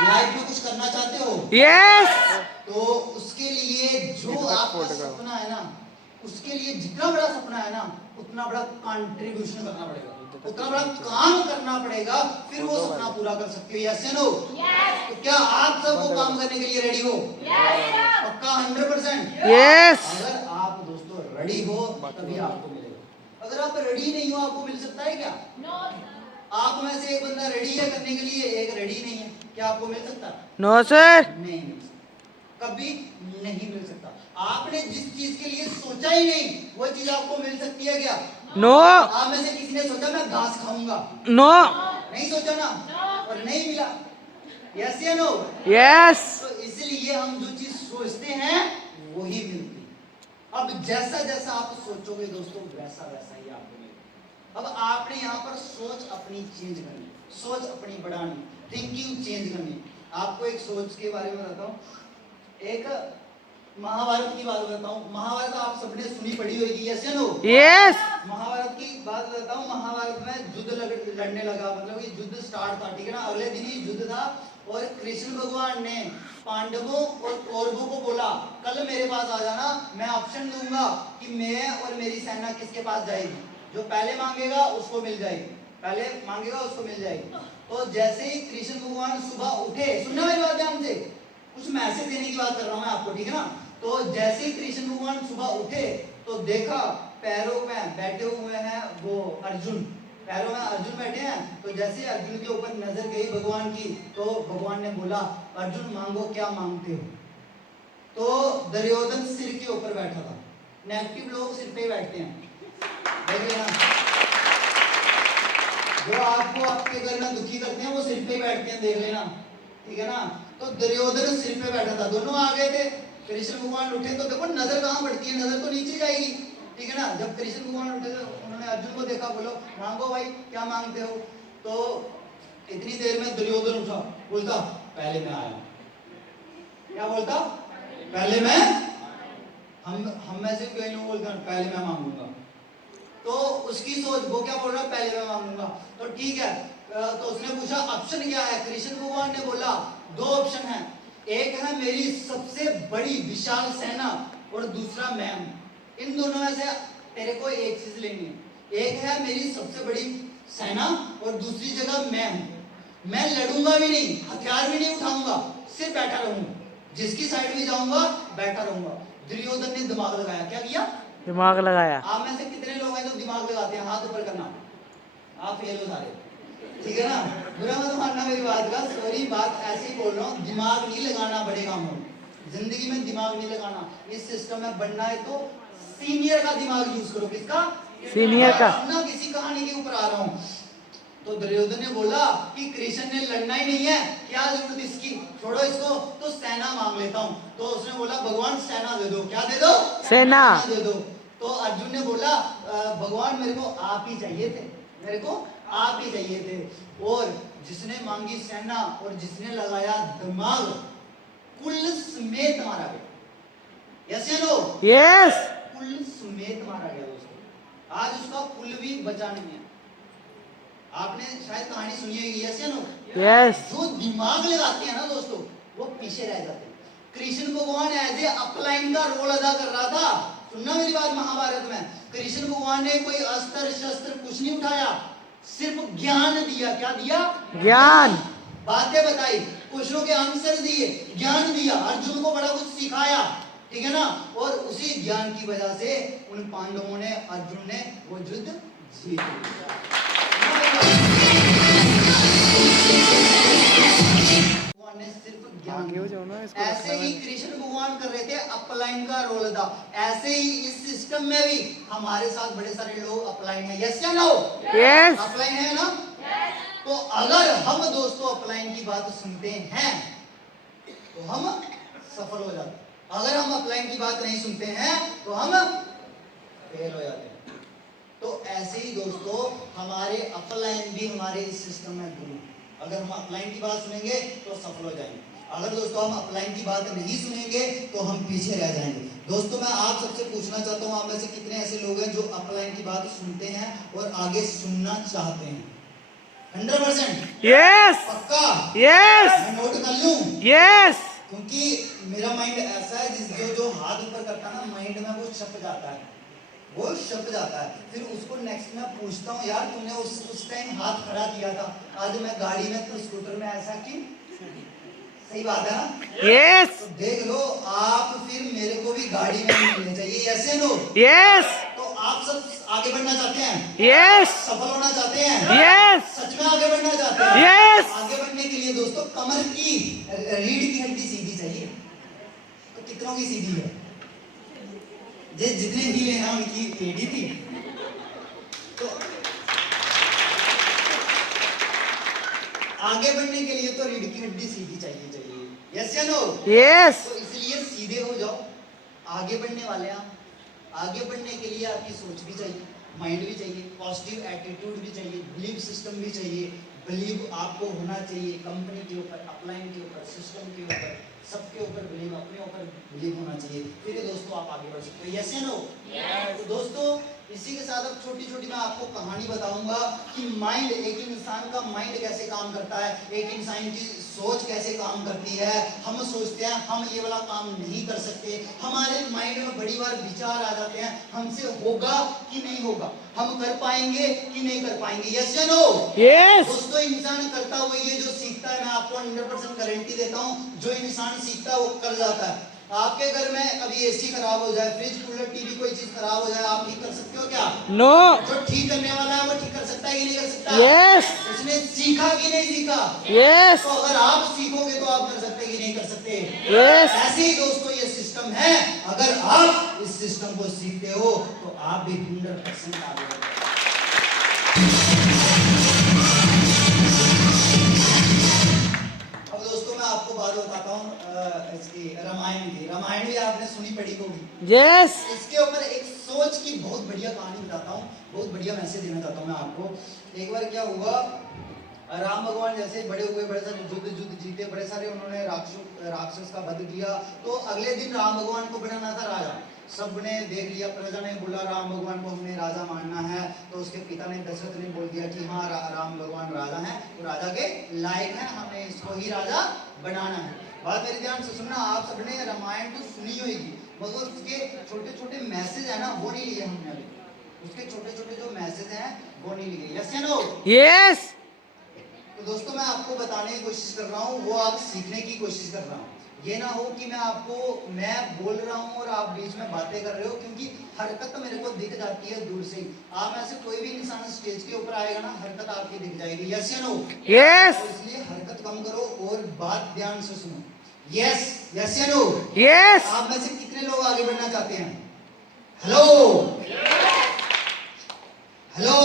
लाइफ में कुछ करना चाहते हो? यस तो उसके लिए जो आपका सपना है ना, उसके लिए जितना बड़ा सपना है ना, उतना बड़ा कंट्रीब्यूशन करना पड़ेगा, उतना बड़ा काम करना पड़ेगा, फिर वो सपना पूरा कर सकते हो, यस या नो? तो क्या आप सब वो काम करने के लिए रेडी हो? पक्का 100%? यस अगर आप दोस्तों रेडी हो तभी आपको मिलेगा। अगर आप रेडी नहीं हो आपको मिल सकता है क्या? आप में से एक बंदा रेडी है करने के लिए, एक रेडी नहीं है, क्या आपको मिल सकता? No sir. नहीं मिल सकता, कभी नहीं मिल सकता। आपने जिस चीज के लिए सोचा ही नहीं वो चीज आपको मिल सकती है क्या? नो। आप में से किसी ने सोचा मैं घास खाऊंगा? नो। नहीं सोचा ना, और नहीं मिला। यस या नो? यस। तो इसलिए हम जो चीज सोचते हैं वही मिलती है। अब जैसा जैसा आप सोचोगे दोस्तों वैसा वैसा ही आपको मिलेगा। अब आपने यहाँ पर सोच अपनी चेंज करनी, सोच अपनी बढ़ानी, थिंकिंग चेंज करनी। आपको एक सोच के बारे में बताता हूँ, एक महाभारत की बात बताता हूँ। महाभारत आप सबने सुनी पढ़ी होगी, यस या नो? यस। महाभारत की बात बताता हूँ। महाभारत में युद्ध लड़ने लगा, मतलब ये युद्ध स्टार्ट था, ठीक है ना? अगले दिन ही युद्ध था और कृष्ण भगवान ने पांडवों और कौरवों को बोला कल मेरे पास आ जाना, मैं ऑप्शन दूंगा कि मैं और मेरी सेना किसके पास जाएगी, जो पहले मांगेगा उसको मिल जाएगी, पहले मांगेगा उसको मिल जाएगी। तो जैसे ही कृष्ण भगवान सुबह उठे, सुनना मेरी बात ध्यान से, कुछ मैसेज देने की बात कर रहा हूं मैं आपको, ठीक है ना? तो जैसे ही कृष्ण भगवान सुबह उठे तो देखा पैरों में बैठे हुए हैं वो अर्जुन, पैरों में अर्जुन बैठे हैं। तो जैसे अर्जुन के ऊपर नजर गई भगवान की तो भगवान ने बोला अर्जुन मांगो क्या मांगते हो। तो दुर्योधन सिर के ऊपर बैठा था। नेगेटिव लोग सिर पे ही बैठते हैं, देख लेना। जो आपको आपके घर में दुखी करते हैं वो सिर पे ही बैठते हैं, देख लेना, ठीक है ना? तो दुर्योधन सिर पे बैठा था, दोनों आ गए थे। कृष्ण भगवान उठे तो देखो नजर कहाँ बढ़ती है, नजर तो नीचे जाएगी, ठीक है ना? जब कृष्ण भगवान उठे तो उन्होंने अर्जुन को देखा, बोलो मांगो भाई क्या मांगते हो। तो इतनी देर में दुर्योधन उठा, बोलता पहले मैं आया। क्या बोलता? पहले मैं, हम में से कोई नहीं बोलता पहले मैं मांगूंगा। तो उसकी सोच, वो क्या बोल रहा है पहले मैं मांगूंगा। तो ठीक है, तो उसने पूछा ऑप्शन क्या है। कृष्ण भगवान ने बोला दो ऑप्शन है, एक है मेरी सबसे बड़ी विशाल सेना और दूसरा मैं हूं। इन दोनों में से तेरे को एक चीज लेनी है। एक है मेरी सबसे बड़ी सेना और दूसरी जगह मैं हूं। मैं लड़ूंगा भी नहीं, हथियार भी नहीं उठाऊंगा, सिर्फ बैठा रहूंगा, जिसकी साइड में जाऊंगा बैठा रहूंगा। दुर्योधन ने दिमाग लगाया, क्या किया? दिमाग लगाया। आप में से कितने लोग हैं जो दिमाग लगाते हैं? हाथ ऊपर करना। आप फेल हो सारे, ठीक है ना? बुरा मत मानना मेरी बात का, सॉरी, बात ऐसे ही बोल रहा हूँ। दिमाग नहीं लगाना बड़े कामों में, जिंदगी में दिमाग नहीं लगाना। इस सिस्टम में बनना है तो सीनियर का दिमाग यूज करो। किसका? सीनियर का। ना किसी कहानी के ऊपर आ रहा हूँ। तो दुर्योधन ने बोला कि कृष्ण ने लड़ना ही नहीं है, क्या जरूरत इसकी, छोड़ो इसको, तो सेना मांग लेता हूँ। तो उसने बोला भगवान सेना दे दो। क्या दे दो? सेना दे दो। तो अर्जुन ने बोला भगवान मेरे को आप ही चाहिए थे, मेरे को आप ही चाहिए थे। और जिसने मांगी सेना और जिसने लगाया दिमाग, कुल समेत मारा गया। यस या नो? यस। कुल समेत मारा गया दोस्तों। आज उसका कुल भी बचा नहीं है। आपने शायद कहानी सुनी होगी, यस या नो? यस। जो दिमाग लगाते हैं ना दोस्तों वो पीछे रह जाते हैं। कृष्ण भगवान एज ए अपलाइन का रोल अदा कर रहा था। सुनना मेरी बात, महाभारत में कृष्ण भगवान ने कोई अस्त्र शस्त्र कुछ नहीं उठाया, सिर्फ ज्ञान दिया। क्या दिया? ज्ञान। बातें बताई, क्वेश्चनों के आंसर दिए, ज्ञान दिया, अर्जुन को बड़ा कुछ सिखाया, ठीक है ना? और उसी ज्ञान की वजह से उन पांडवों ने, अर्जुन ने वो युद्ध जीत लिया। ऐसे ही कृष्ण भगवान कर रहे थे अपलाइन का रोल था। ऐसे ही इस सिस्टम में भी हमारे साथ बड़े सारे लोग अपलाइन है। यस या नो? यस। अपलाइन है ना? तो अगर हम दोस्तों अपलाइन की बात सुनते हैं तो हम सफल हो जाते हैं। अगर हम अपलाइन की बात नहीं सुनते हैं तो हम फेल हो जाते हैं। तो ऐसे ही दोस्तों हमारे अपलाइन भी हमारे इस सिस्टम में गुरु। अगर हम अपलाइन की बात सुनेंगे तो सफल हो जाएंगे। अगर दोस्तों हम अपलाइन की बात नहीं सुनेंगे तो हम पीछे रह जाएंगे। दोस्तों मैं आप सबसे पूछना चाहता हूँ, आप में से कितने ऐसे लोग हैं जो अपलाइन की बात सुनते हैं और आगे सुनना चाहते हैं? 100%? यस। पक्का? यस। मैं नोट कर लूं? यस। क्योंकि मेरा माइंड ऐसा है जो हाथ ऊपर करता है ना, माइंड में वो छप जाता है, वो छप जाता है। फिर उसको नेक्स्ट में पूछता हूँ यार तुमने उस टाइम हाथ खड़ा किया था, आज मैं गाड़ी में तो स्कूटर में ऐसा क्यों? सही बात है ना? यस। तो देख लो आप, फिर मेरे को भी गाड़ी में मिलने चाहिए। यस या नो? यस। तो आप सब आगे बढ़ना चाहते हैं? यस सफल होना चाहते हैं? यस सच में आगे बढ़ना चाहते हैं? यस आगे बढ़ने के लिए दोस्तों कमर की रीढ़ की हड्डी सीधी चाहिए। तो कितनों की सीधी है? जितने हिले हैं उनकी टेढ़ी थी। तो आगे बढ़ने के लिए तो रीढ़ की हड्डी सीधी चाहिए। यस या नो? यस तो इसलिए सीधे हो जाओ। आगे बढ़ने वाले हैं आप। आगे बढ़ने के लिए आपकी सोच भी चाहिए, माइंड भी चाहिए, पॉजिटिव एटीट्यूड भी चाहिए, बिलीव सिस्टम भी चाहिए। बिलीव आपको होना चाहिए कंपनी के ऊपर, अपलाइन के ऊपर, सिस्टम के ऊपर, सबके ऊपर बिलीव, अपने ऊपर बिलीव होना चाहिए। फिर दोस्तों आप आगे बढ़ सकते हो। यस या नो? तो दोस्तों इसी के साथ अब छोटी छोटी मैं आपको कहानी बताऊंगा कि माइंड, एक इंसान का माइंड कैसे काम करता है, एक इंसान की सोच कैसे काम करती है। हम सोचते हैं हम ये वाला काम नहीं कर सकते, हमारे माइंड में बड़ी बार विचार आ जाते हैं हमसे होगा कि नहीं होगा, हम कर पाएंगे कि नहीं कर पाएंगे। यस या नो? यस दोस्तों इंसान करता वही है जो सीखता है। मैं आपको 100% गारंटी देता हूँ, जो इंसान सीखता है वो कर जाता है। आपके घर में कभी एसी खराब हो जाए, फ्रिज, कूलर, टीवी, कोई चीज खराब हो जाए, आप ठीक कर सकते हो क्या? नो जो ठीक करने वाला है वो ठीक कर सकता है कि नहीं कर सकता? यस उसने सीखा कि नहीं सीखा? यस तो अगर आप सीखोगे तो आप कर सकते कि नहीं कर सकते? यस ऐसे ही दोस्तों ये सिस्टम है। अगर आप इस सिस्टम को सीखते हो तो आप भी 100% आगे बढ़ोगे। अब दोस्तों मैं आपको बात बताता हूँ इसकी, रामायण की। रामायण भी आपने सुनी पढ़ी होगी। यस इसके ऊपर एक सोच की बहुत बढ़िया कहानी बताता हूँ, बहुत बढ़िया मैसेज देना चाहता हूँ मैं आपको। एक बार क्या हुआ, राम भगवान जैसे बड़े हुए, बड़े सारे युद्ध जीते, बड़े सारे उन्होंने राक्षस का वध किया। तो अगले दिन राम भगवान को बनाना था राजा। सबने देख लिया, प्रजा ने बोला राम भगवान को हमने राजा मानना है। तो उसके पिता ने, दशरथ ने बोल दिया कि हाँ राम भगवान राजा हैं, वो राजा के लायक हैं, हमें इसको ही राजा बनाना है। बात मेरे ध्यान से सुनना, आप सबने रामायण तो सुनी होगी, मगर उसके छोटे छोटे मैसेज है ना वो नहीं लिए हमने अभी। उसके छोटे छोटे जो मैसेज हैं वो नहीं लिए। यस या नो? यस तो दोस्तों मैं आपको बताने की कोशिश कर रहा हूँ, वो आप सीखने की कोशिश कर रहा हूँ। ये ना हो कि मैं बोल रहा हूँ और आप बीच में बातें कर रहे हो, क्योंकि हरकत तो मेरे को दिख जाती है दूर से ही। आप में से कोई भी इंसान स्टेज के ऊपर आएगा ना, हरकत आपकी दिख जाएगी। यस या नो? यस तो इसलिए हरकत कम करो और बात ध्यान से सुनो। यस, यस या नो? यस आप में से कितने लोग आगे बढ़ना चाहते हैं? Hello hello.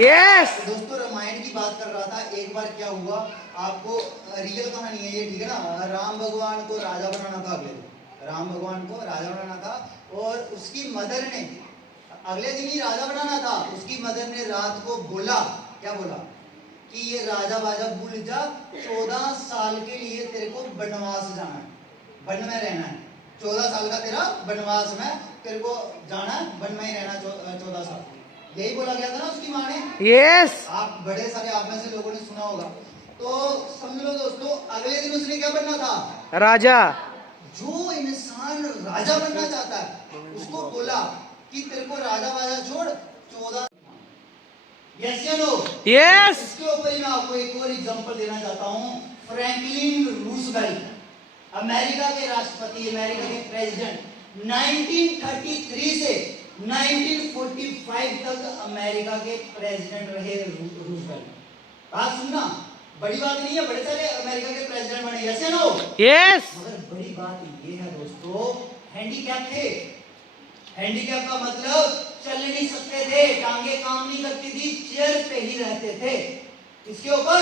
यस तो दोस्तों रामायण की बात कर रहा था। एक बार क्या हुआ, आपको रियल कहानी है ये, ठीक है ना। राम भगवान को राजा बनाना था अगले दिन, राम भगवान को राजा बनाना था। और उसकी मदर ने, अगले दिन ही राजा बनाना था, उसकी मदर ने रात को बोला, क्या बोला कि ये राजा बाजा भूल जा, 14 साल के लिए तेरे को वनवास जाना है, वन में रहना है। 14 साल का तेरा वनवास में तेरे को जाना है, वन में ही रहना 14 साल। यही बोला गया था ना उसकी माँ ने। यस आप बड़े सारे आप में से लोगों ने सुना होगा। तो समझ लो दोस्तों, अगले दिन उसने क्या बनना था? राजा। जो इंसान राजा बनना चाहता है उसको बोला कि तेरे को राजा वाजा छोड़ 14। यस या नो? यस इसके ऊपर ही मैं आपको एक और एग्जांपल देना चाहता हूँ। फ्रैंकलिन रूजवेल्ट, अमेरिका के राष्ट्रपति, अमेरिका के प्रेसिडेंट, 1933 से 1945 तक अमेरिका के प्रेसिडेंट रहे रूजवेल्ट। बात सुनना, बड़ी बात नहीं है, बड़े सारे अमेरिका के प्रेसिडेंट बने। यस या नो? यस मगर बड़ी बात ये है दोस्तों, हैंडीकैप थे। हैंडीकैप का मतलब चल नहीं सकते थे, टांगे काम नहीं करती थी, चेयर पे ही रहते थे। इसके ऊपर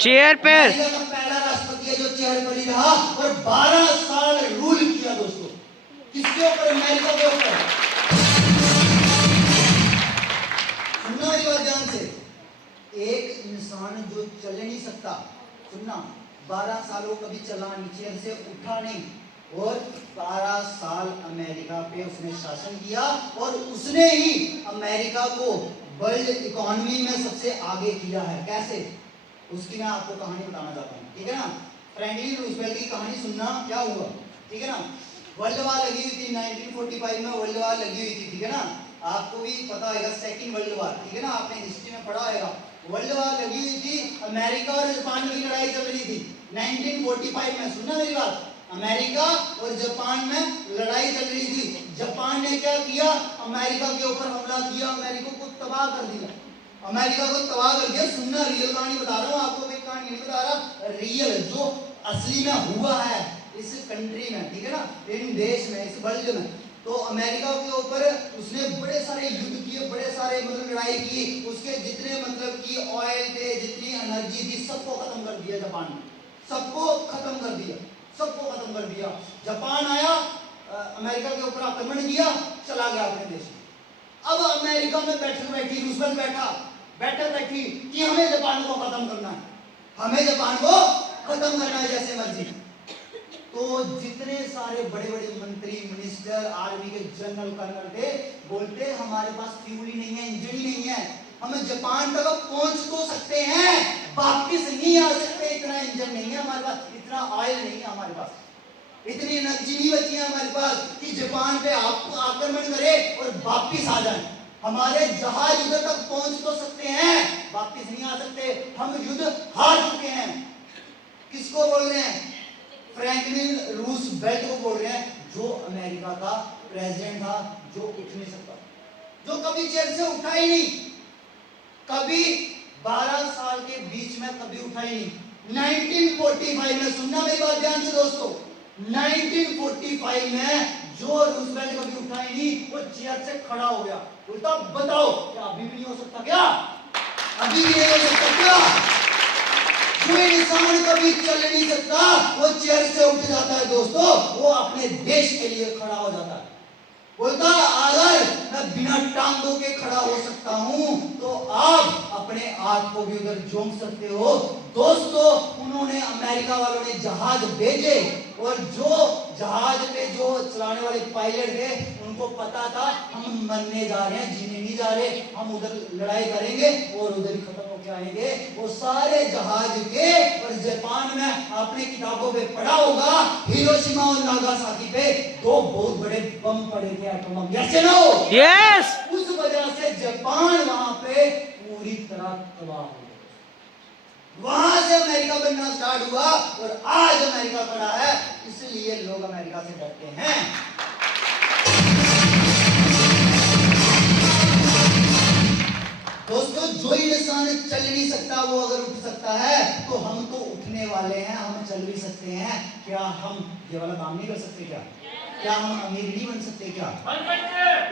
चेयर पे। अमेरिका का पहला राष्ट्रपति है जो चेयर पर ही रहा और 12 साल रूल किया दोस्तों। किसके ऊपर? अमेरिका के ऊपर। सुनना मेरी बात ध्यान से, एक इंसान जो चल नहीं सकता, सुनना, 12 साल वो कभी चला नहीं, चेयर से उठा नहीं, और 12 साल अमेरिका पे उसने शासन किया और उसने ही अमेरिका को वर्ल्ड इकोनॉमी में सबसे आगे किया है। कैसे? उसकी मैं आपको कहानी बताना चाहता हूँ, ठीक है ना। फ्रैंकलिन रूजवेल्ट की कहानी सुनना, क्या हुआ, ठीक है ना। वर्ल्ड वार लगी हुई थी 1945 में, वर्ल्ड वार लगी हुई थी, ठीक है ना। आपको भी पता होगा, सेकंड वर्ल्ड वार, ठीक है ना, आपने हिस्ट्री में पढ़ा होगा। वर्ल्ड वार लगी हुई थी, अमेरिका और जापान की लड़ाई चल रही थी 1945 में। सुनना मेरी बात, अमेरिका और जापान में लड़ाई चल रही थी। जापान ने क्या किया? अमेरिका के ऊपर हमला किया, अमेरिका को तबाह कर दिया, अमेरिका को तबाह कर दिया। सुनना, रियल कहानी बता रहा हूँ आपको, कोई कहानी नहीं बता रहा, रियल जो असली में हुआ है इस कंट्री में, ठीक है ना, इन देश में, इस वर्ल्ड में। तो अमेरिका के ऊपर उसने बड़े सारे युद्ध किए, बड़े सारे मतलब लड़ाई की, उसके जितने मतलब कि ऑयल थे, जितनी एनर्जी थी, सबको खत्म कर दिया जापान ने, सबको खत्म कर दिया, सबको खत्म कर दिया। जापान आया, अमेरिका के ऊपर आक्रमण किया, चला गया अपने देश में। अब अमेरिका में बैठी रूजवेल्ट बैठी कि हमें जापान को खत्म करना है, हमें जापान को खत्म करना है जैसे मर्जी। तो जितने सारे बड़े बड़े मंत्री, मिनिस्टर, आर्मी के जनरल कर्नल थे, बोलते हमारे पास फ्यूल ही नहीं है, इंजन ही नहीं है, हम जापान तक पहुंच तो सकते हैं, वापिस नहीं आ सकते, इतना इंजन नहीं है हमारे पास, इतना ऑयल नहीं है हमारे पास, इतनी एनर्जी नहीं बची है हमारे पास कि जापान पे आपको आक्रमण करे और वापिस आ जाए। हमारे जहाज उधर तक पहुंच तो सकते हैं, वापिस नहीं आ सकते, हम युद्ध हार चुके हैं। किसको बोल रहे हैं? फ्रैंकलिन रूजवेल्ट को बोल रहे हैं, जो अमेरिका का प्रेसिडेंट था, जो उठ नहीं सकता, जो कभी चेयर से उठा ही नहीं, कभी 12 साल के बीच में कभी उठा ही नहीं। 1945 में, सुनना मेरी बात ध्यान से दोस्तों, 1945 में जो रूजवेल्ट कभी उठा ही नहीं, वो चेयर से खड़ा हो गया। बोलता बताओ क्या अभी भी नहीं हो सकता क्या? अभी भी नहीं हो सकता क्या? जो इंसान कभी चल नहीं सकता वो चेयर से उठ जाता है दोस्तों, वो अपने देश के लिए खड़ा हो जाता है। बोलता अगर मैं बिना टांगों के खड़ा हो सकता हूं तो आप अपने आप को भी उधर झोंक सकते हो। दोस्तों, उन्होंने, अमेरिका वालों ने जहाज भेजे, और जो जहाज पे जो चलाने वाले पायलट थे, उनको पता था हम मरने जा रहे हैं, जीने नहीं जा रहे, हम उधर लड़ाई करेंगे और उधर ही खत्म होके आएंगे। वो सारे जहाज के, और जापान में आपने किताबों पे पढ़ा होगा, हिरोशिमा और नागासाकी पे 2 बहुत बड़े बम पड़े थे, atom bomb, yes no? Yes. उस वजह से जापान वहां पे पूरी तरह तबाह हो गया। वहां से अमेरिका बनना स्टार्ट हुआ, और आज अमेरिका खड़ा है, इसलिए लोग अमेरिका से डरते हैं। दोस्तों, जो इंसान चल नहीं सकता वो अगर उठ सकता है, तो हम तो उठने वाले हैं, हम चल भी सकते हैं। क्या हम ये वाला काम नहीं कर सकते क्या? क्या हम अमीर नहीं बन सकते क्या?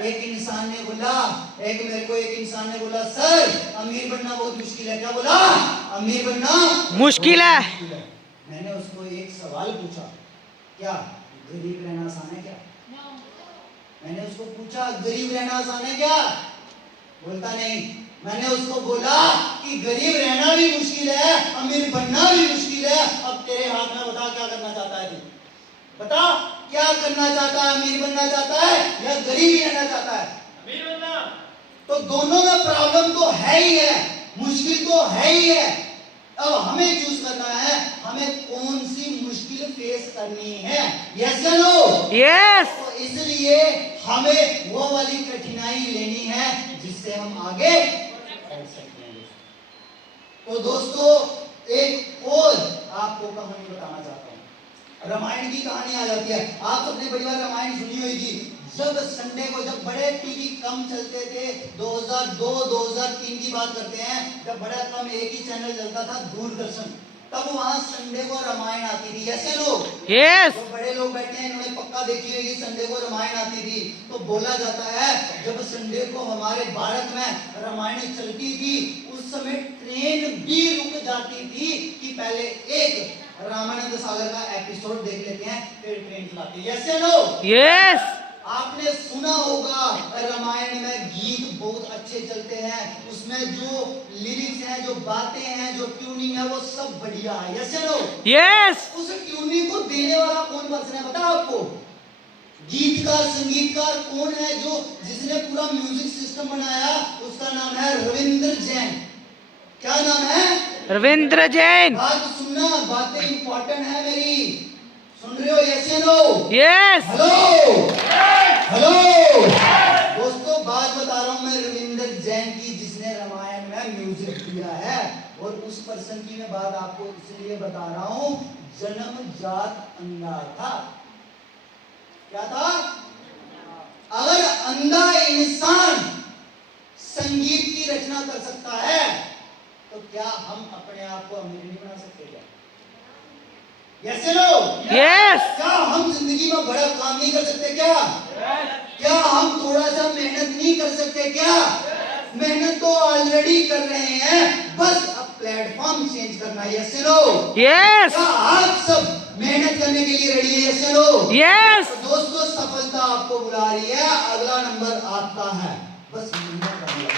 एक इंसान ने बोला, मेरे को एक इंसान ने बोला, सर अमीर बनना बहुत मुश्किल है। क्या बोला? अमीर बनना मुश्किल है। मैंने उसको एक सवाल पूछा, क्या गरीब रहना आसान है क्या? मैंने उसको पूछा, गरीब रहना आसान है क्या? बोलता नहीं। मैंने उसको बोला कि गरीब रहना भी मुश्किल है, अमीर बनना भी मुश्किल है। अब तेरे हाथ में बता क्या करना चाहता है तू? बता क्या करना चाहता है? अमीर बनना चाहता है या गरीब ही रहना चाहता है? अमीर बनना। तो दोनों में प्रॉब्लम तो है ही है, मुश्किल तो है ही है। अब हमें चूज करना है, हमें कौन सी मुश्किल फेस करनी है, यस या नो? यस। तो इसलिए हमें वो वाली कठिनाई लेनी है जिससे हम आगे बढ़ सकते हैं। तो दोस्तों, एक और आपको कहानी बताना चाहता हूं। रामायण की कहानी आ जाती है। आप सबने बड़ी बार रामायण सुनी होगी। जब संडे को, जब बड़े टीवी कम चलते थे, 2002 2003 की बात करते हैं, जब बड़ा कम एक ही चैनल चलता था, दूरदर्शन, तब वहां संडे को रामायण आती थी, ऐसे लोग, यस, तो बड़े लोग बैठे हैं, इन्होंने पक्का देखी होगी, संडे को रामायण आती थी। तो बोला जाता है जब संडे को हमारे भारत में रामायण चलती थी, उस समय ट्रेन भी रुक जाती थी कि पहले एक रामानंद सागर का एपिसोड देख लेते हैं, फिर ट्रेन चलाते हैं, यस या नो? यस। आपने सुना होगा रामायण में गीत बहुत अच्छे चलते हैं, उसमें जो लिरिक्स हैं, जो बातें हैं, जो ट्यूनिंग है, वो सब बढ़िया है, यस या नो? यस। उस ट्यूनिंग को देने वाला कौन पर्सन है पता आपको? गीतकार, संगीतकार कौन है जो जिसने पूरा म्यूजिक सिस्टम बनाया? उसका नाम है रविंद्र जैन। क्या नाम है? रविंद्र जैन। बात सुनना, बातें इंपॉर्टेंट है मेरी, सुन रहे हो, यस या नो? यस। हेलो हेलो दोस्तों, बात बता रहा हूं मैं रविंद्र जैन की, जिसने रामायण में म्यूजिक दिया है। और उस पर्सन की मैं बात आपको इसलिए बता रहा हूं, जन्मजात अंधा था। क्या था? अगर अंधा इंसान संगीत की रचना कर सकता है, तो क्या हम अपने आप को अमीर नहीं बना सकते क्या? यस या नो? यस। क्या हम जिंदगी में बड़ा काम नहीं कर सकते क्या? क्या हम थोड़ा सा मेहनत नहीं कर सकते क्या? मेहनत तो ऑलरेडी कर रहे हैं, बस अब प्लेटफॉर्म चेंज करना है। यस या नो? यस। क्या आप सब मेहनत करने के लिए रेडी है? यस या नो? यस। तो दोस्तों, सफलता आपको बुला रही है, अगला नंबर आपका है, बस मेहनत करनी है।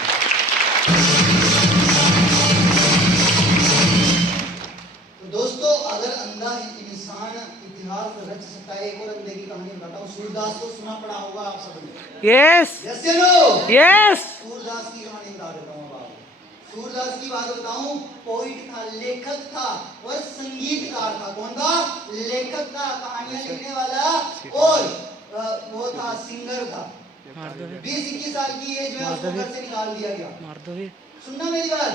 तो दोस्तों, अगर अंधा इंसान इतिहास रच सकता है, एक और अंधे की कहानी बताता हूँ। सूरदास को सुना पड़ा होगा आप सबने। यस। यस या नो? यस। सूरदास की कहानी बता देता हूँ अब आपको। सूरदास की बात बताऊं, पोइट था, लेखक था और संगीतकार था। कौन था? लेखक था, कहानियां लिखने वाला, और वो था, सिंगर था। 20-21 साल की एज में उसको घर से निकाल दिया गया। सुनना मेरी बात,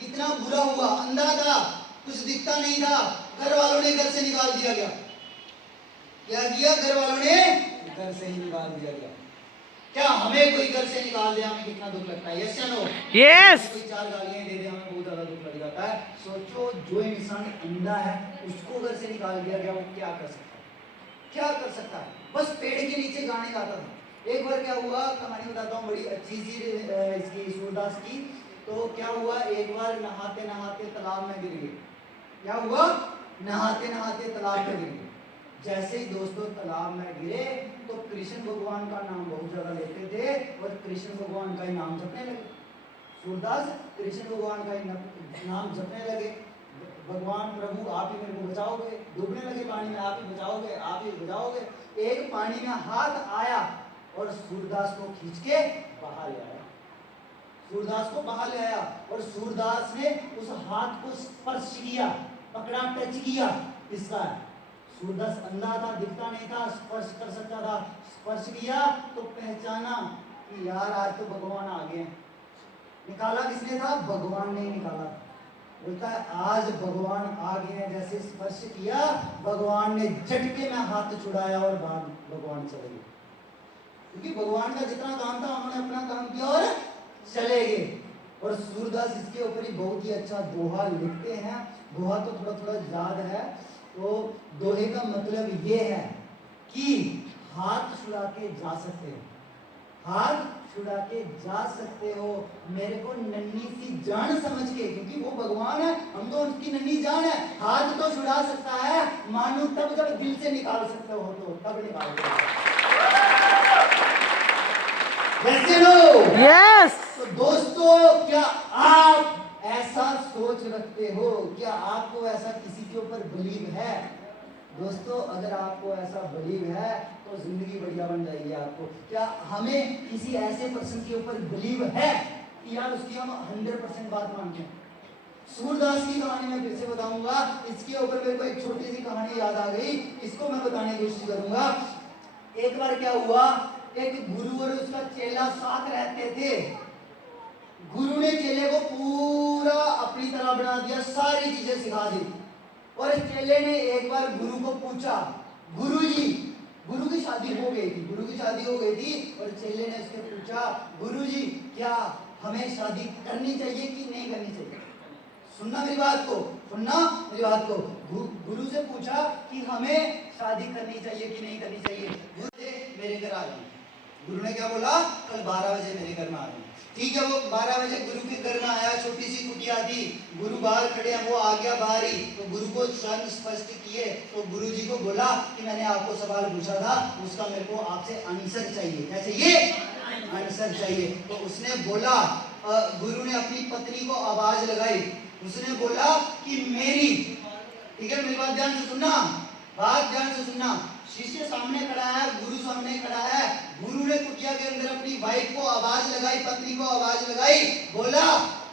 कितना बुरा हुआ। अंधा था, कुछ दिखता नहीं था, घर वालों ने घर से निकाल दिया गया। क्या किया? घर वालों ने घर से ही निकाल दिया गया। क्या हमें कोई घर से निकाल दे, हमें कितना दुख लगता है? यस या नो? यस। कोई 4 गालियां दे दे, हमें बहुत ज्यादा दुख लग जाता है। सोचो, जो इंसान अंधा है उसको घर से निकाल दिया गया, वो क्या कर सकता है? क्या कर सकता है? बस पेड़ के नीचे गाने गाता था। एक बार क्या हुआ, कहानी बताता हूँ, बड़ी अच्छी सी इसकी, सूरदास की। तो क्या हुआ, एक बार नहाते नहाते तालाब में गिर गए। क्या हुआ? नहाते नहाते तालाब में गिर गए। जैसे ही दोस्तों तालाब में गिरे तो कृष्ण भगवान का नाम बहुत ज्यादा लेते थे और कृष्ण भगवान का ही नाम जपने लगे। सूरदास कृष्ण भगवान का ही नाम जपने लगे। भगवान प्रभु, आप ही मेरे को बचाओगे। डूबने लगे पानी में, आप ही बचाओगे, आप ही बचाओगे। एक पानी में हाथ आया और सूरदास को खींच के बाहर ले आया। सूरदास को बाहर ले आया और सूरदास ने उस हाथ को स्पर्श किया, पकड़ा, टच किया। इसका सूरदास अंधा था, दिखता नहीं था, स्पर्श कर सकता था। स्पर्श किया तो पहचाना कि यार आज तो भगवान आ गए। निकाला किसने था? भगवान ने निकाला। बोलता है आज भगवान आ गए हैं। जैसे स्पर्श किया, भगवान ने झटके में हाथ छुड़ाया और बाद भगवान चले गए। क्योंकि भगवान का जितना काम था उन्होंने अपना काम किया और चले गए। और सूरदास इसके ऊपर ही बहुत ही अच्छा दोहा लिखते हैं। दोहा तो थोड़ा थोड़ा याद है। तो दोहे का मतलब ये है कि हाथ छुड़ा के जा सकते हो, हाथ छुड़ा के जा सकते हो मेरे को नन्ही सी जान समझ के, क्योंकि वो भगवान है, हम तो उसकी नन्ही जान है। हाथ तो छुड़ा सकता है, मानो तब जब दिल से निकाल सकते हो तो तब निकाल सकते हो। यस। तो दोस्तों, क्या आप ऐसा सोच रखते हो? क्या आपको ऐसा किसी के ऊपर बिलीव है? दोस्तों, अगर आपको ऐसा बिलीव है तो जिंदगी बढ़िया बन जाएगी आपको। क्या हमें किसी ऐसे पर्सन के ऊपर बिलीव है कि यार उसकी हम 100% बात मानते हैं? सूरदास की कहानी मैं फिर से बताऊंगा। इसके ऊपर मेरे को एक छोटी सी कहानी याद आ गई, इसको मैं बताने की कोशिश करूंगा। एक बार क्या हुआ, एक गुरु और उसका चेला साथ रहते थे। गुरु ने चेले को पूरा अपनी तरह बना दिया, सारी चीजें सिखा दी। और चेले ने एक बार गुरु को पूछा, गुरुजी, गुरु की शादी हो गई थी, गुरु की शादी हो गई थी और चेले ने उससे पूछा, गुरुजी क्या हमें शादी करनी चाहिए कि नहीं करनी चाहिए? सुनना मेरी बात को, सुनना मेरी बात को। गुरु से पूछा कि हमें शादी करनी चाहिए कि नहीं करनी चाहिए। गुरु ने मेरे घर आ गई। गुरु ने क्या बोला? कल 12 बजे मेरे घर में आ गई। ठीक है, वो 12 बजे गुरु के घर में आया। छोटी सी कुटिया थी, गुरु बाहर खड़े हैं, वो आ गया बाहर ही। तो गुरु को स्वयं स्पष्ट किए तो गुरु जी को बोला कि मैंने आपको सवाल पूछा था, उसका मेरे को आपसे आंसर चाहिए। क्या चाहिए? आंसर चाहिए। तो उसने बोला, गुरु ने अपनी पत्नी को आवाज लगाई। उसने बोला कि मेरी, ठीक है मेरी बात ध्यान से सुनना, बात ध्यान से सुनना। शिष्य सामने खड़ा है, गुरु सामने खड़ा है। गुरु ने कुटिया के अंदर अपनी वाइफ को आवाज लगाई, पत्नी को आवाज लगाई, बोला,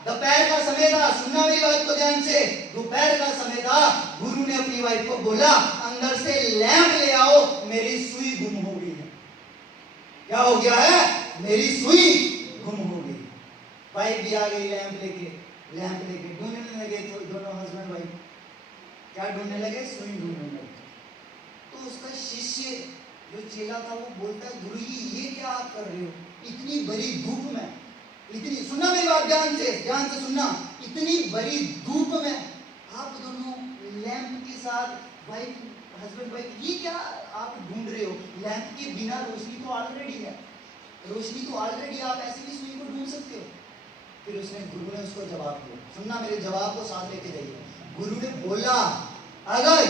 दोपहर का समय था, सुनना मेरी बात को ध्यान से, दोपहर का समय था। गुरु ने अपनी वाइफ को बोला, अंदर से लैंप ले आओ, मेरी सुई गुम हो गई है। क्या हो गया है? मेरी सुई गुम हो गई। वाइफ भी आ गई लैंप लेके, लैंप लेके ढूंढने लगे तो दोनों हस्बैंड वाइफ क्या ढूंढने लगे? सुई ढूंढने लगे। तो उसका शिष्य जो चेला था वो बोलता है, गुरु जी ये क्या आप कर रहे हो इतनी बड़ी धूप में? इतनी, सुनना मेरी बात ध्यान से सुनना। इतनी बड़ी धूप में आप दोनों लैंप के साथ वाइफ, हस्बैंड वाइफ, ये क्या आप ढूंढ रहे हो? लैंप के बिना रोशनी तो ऑलरेडी है, रोशनी तो ऑलरेडी, आप ऐसे भी सुई को ढूंढ सकते हो। फिर उसने, गुरु ने उसको जवाब दिया, सुनना मेरे जवाब को साथ लेके जाइए। गुरु ने बोला, अगर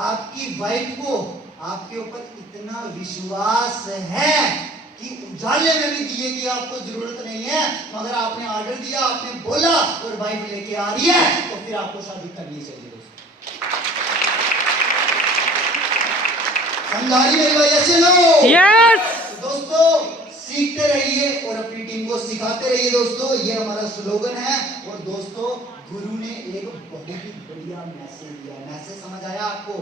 आपकी वाइफ को आपके ऊपर इतना विश्वास है कि उजाले में भी दिए की आपको जरूरत नहीं है, मगर आपने ऑर्डर दिया, आपने बोला और वाइफ लेके आ रही है, तो फिर आपको शादी करनी चाहिए दोस्तों। समझा रही मेरी बात? Yes no? यस। दोस्तों सीखते रहिए और अपनी टीम को सिखाते रहिए दोस्तों, ये हमारा स्लोगन है। और दोस्तों गुरु ने एक बहुत ही बढ़िया मैसेज दिया। मैसेज समझ आया आपको?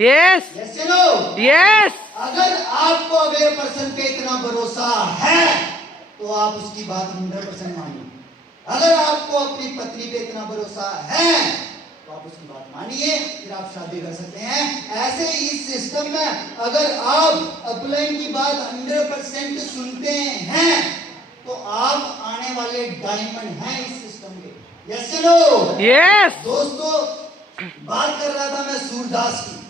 यस। Yes no? यस। अगर आपको अगले पर्सन पे इतना भरोसा है तो आप उसकी बात 100% मानिए। अगर आपको अपनी पत्नी पे इतना भरोसा है तो आप उसकी बात मानिए, फिर आप शादी कर सकते हैं। ऐसे ही इस सिस्टम में अगर आप अपलाइन की बात 100% सुनते हैं तो आप आने वाले डायमंड हैं इस सिस्टम के। Yes no? यस। दोस्तों बात कर रहा था मैं सूरदास की।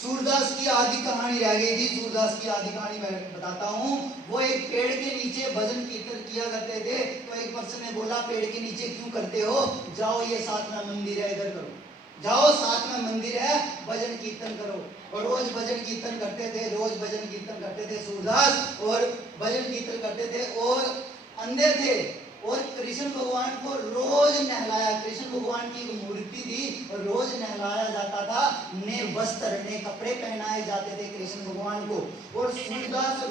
सूरदास की आधी कहानी रह गई थी। सूरदास की आधी कहानी मैं बताता हूँ। वो एक पेड़ के नीचे भजन कीर्तन किया करते थे। तो एक पर्सन ने बोला, पेड़ के नीचे क्यों करते हो? जाओ, ये साथ में मंदिर है, इधर करो। जाओ, साथ में मंदिर है, भजन कीर्तन करो। और रोज भजन कीर्तन करते थे, रोज भजन कीर्तन करते थे सूरदास, और भजन कीर्तन करते थे और अंधे थे। और कृष्ण भगवान को रोज नहलाया। कृष्ण भगवान की एक मूर्ति थी और रोज नहलाया जाता था, नए वस्त्र, नए कपड़े पहनाए जाते थे कृष्ण भगवान को। और सूरदास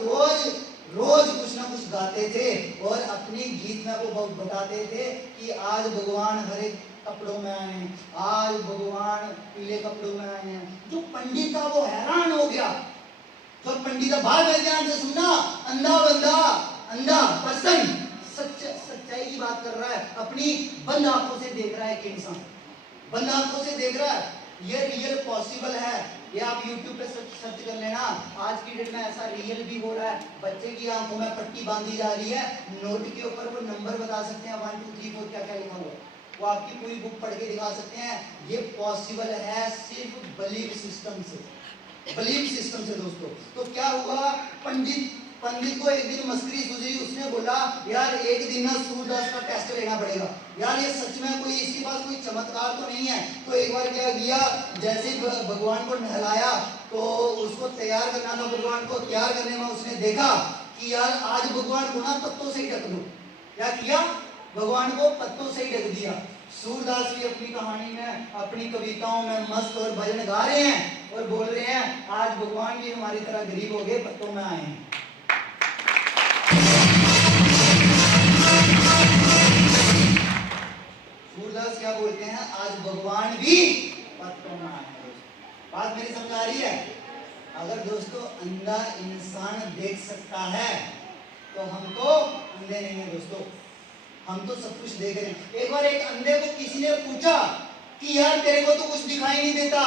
रोज कुछ ना कुछ गाते थे और अपने गीत में वो बताते थे कि आज भगवान हरे कपड़ों में आए हैं, आज भगवान पीले कपड़ों में आए हैं। जो पंडित था वो हैरान हो गया। जो पंडित था, बात मेरे ध्यान से सुनना, अंधा बंदा, अंधा पर्सन सच्चाई की बात कर रहा है, अपनी बंद आंखों से देख रहा है। एक इंसान बंद आंखों से देख रहा है, ये रियल पॉसिबल है। ये आप YouTube पे सर्च कर लेना। आज की डेट में ऐसा रियल भी हो रहा है। बच्चे की आंखों में पट्टी बांधी जा रही है, नोट के ऊपर वो नंबर बता सकते हैं 1 2 3 4 क्या क्या लिखा हुआ, वो आपकी पूरी बुक पढ़ के दिखा सकते हैं। ये पॉसिबल है सिर्फ बिलीफ सिस्टम से, बिलीफ सिस्टम से दोस्तों। तो क्या हुआ, पंडित को एक दिन मस्करी सूझी। उसने बोला, यार एक दिन ना सूरदास का टेस्ट लेना पड़ेगा। यार ये सच में कोई इसके पास कोई चमत्कार तो नहीं है। तो एक बार क्या किया, जैसे भगवान को नहलाया तो उसको तैयार करना था। भगवान को तैयार करने में उसने देखा कि यार आज भगवान को ना पत्तों से ही ढक दो। क्या किया, भगवान को पत्तों से ही ढक दिया। सूरदास भी अपनी कहानी में, अपनी कविताओं में मस्त और भजन गा रहे हैं और बोल रहे हैं, आज भगवान भी हमारी तरह गरीब हो गए, पत्तों में आए हैं। सूरदास क्या बोलते हैं, आज भगवान भी पत्तों में आए हैं। बात मेरी समझ आ रही है? अगर दोस्तों अंधा इंसान देख सकता है तो हम तो अंधे नहीं है दोस्तों, हम तो सब कुछ देख रहे हैं। एक बार एक अंधे को किसी ने पूछा कि यार तेरे को तो कुछ दिखाई नहीं देता,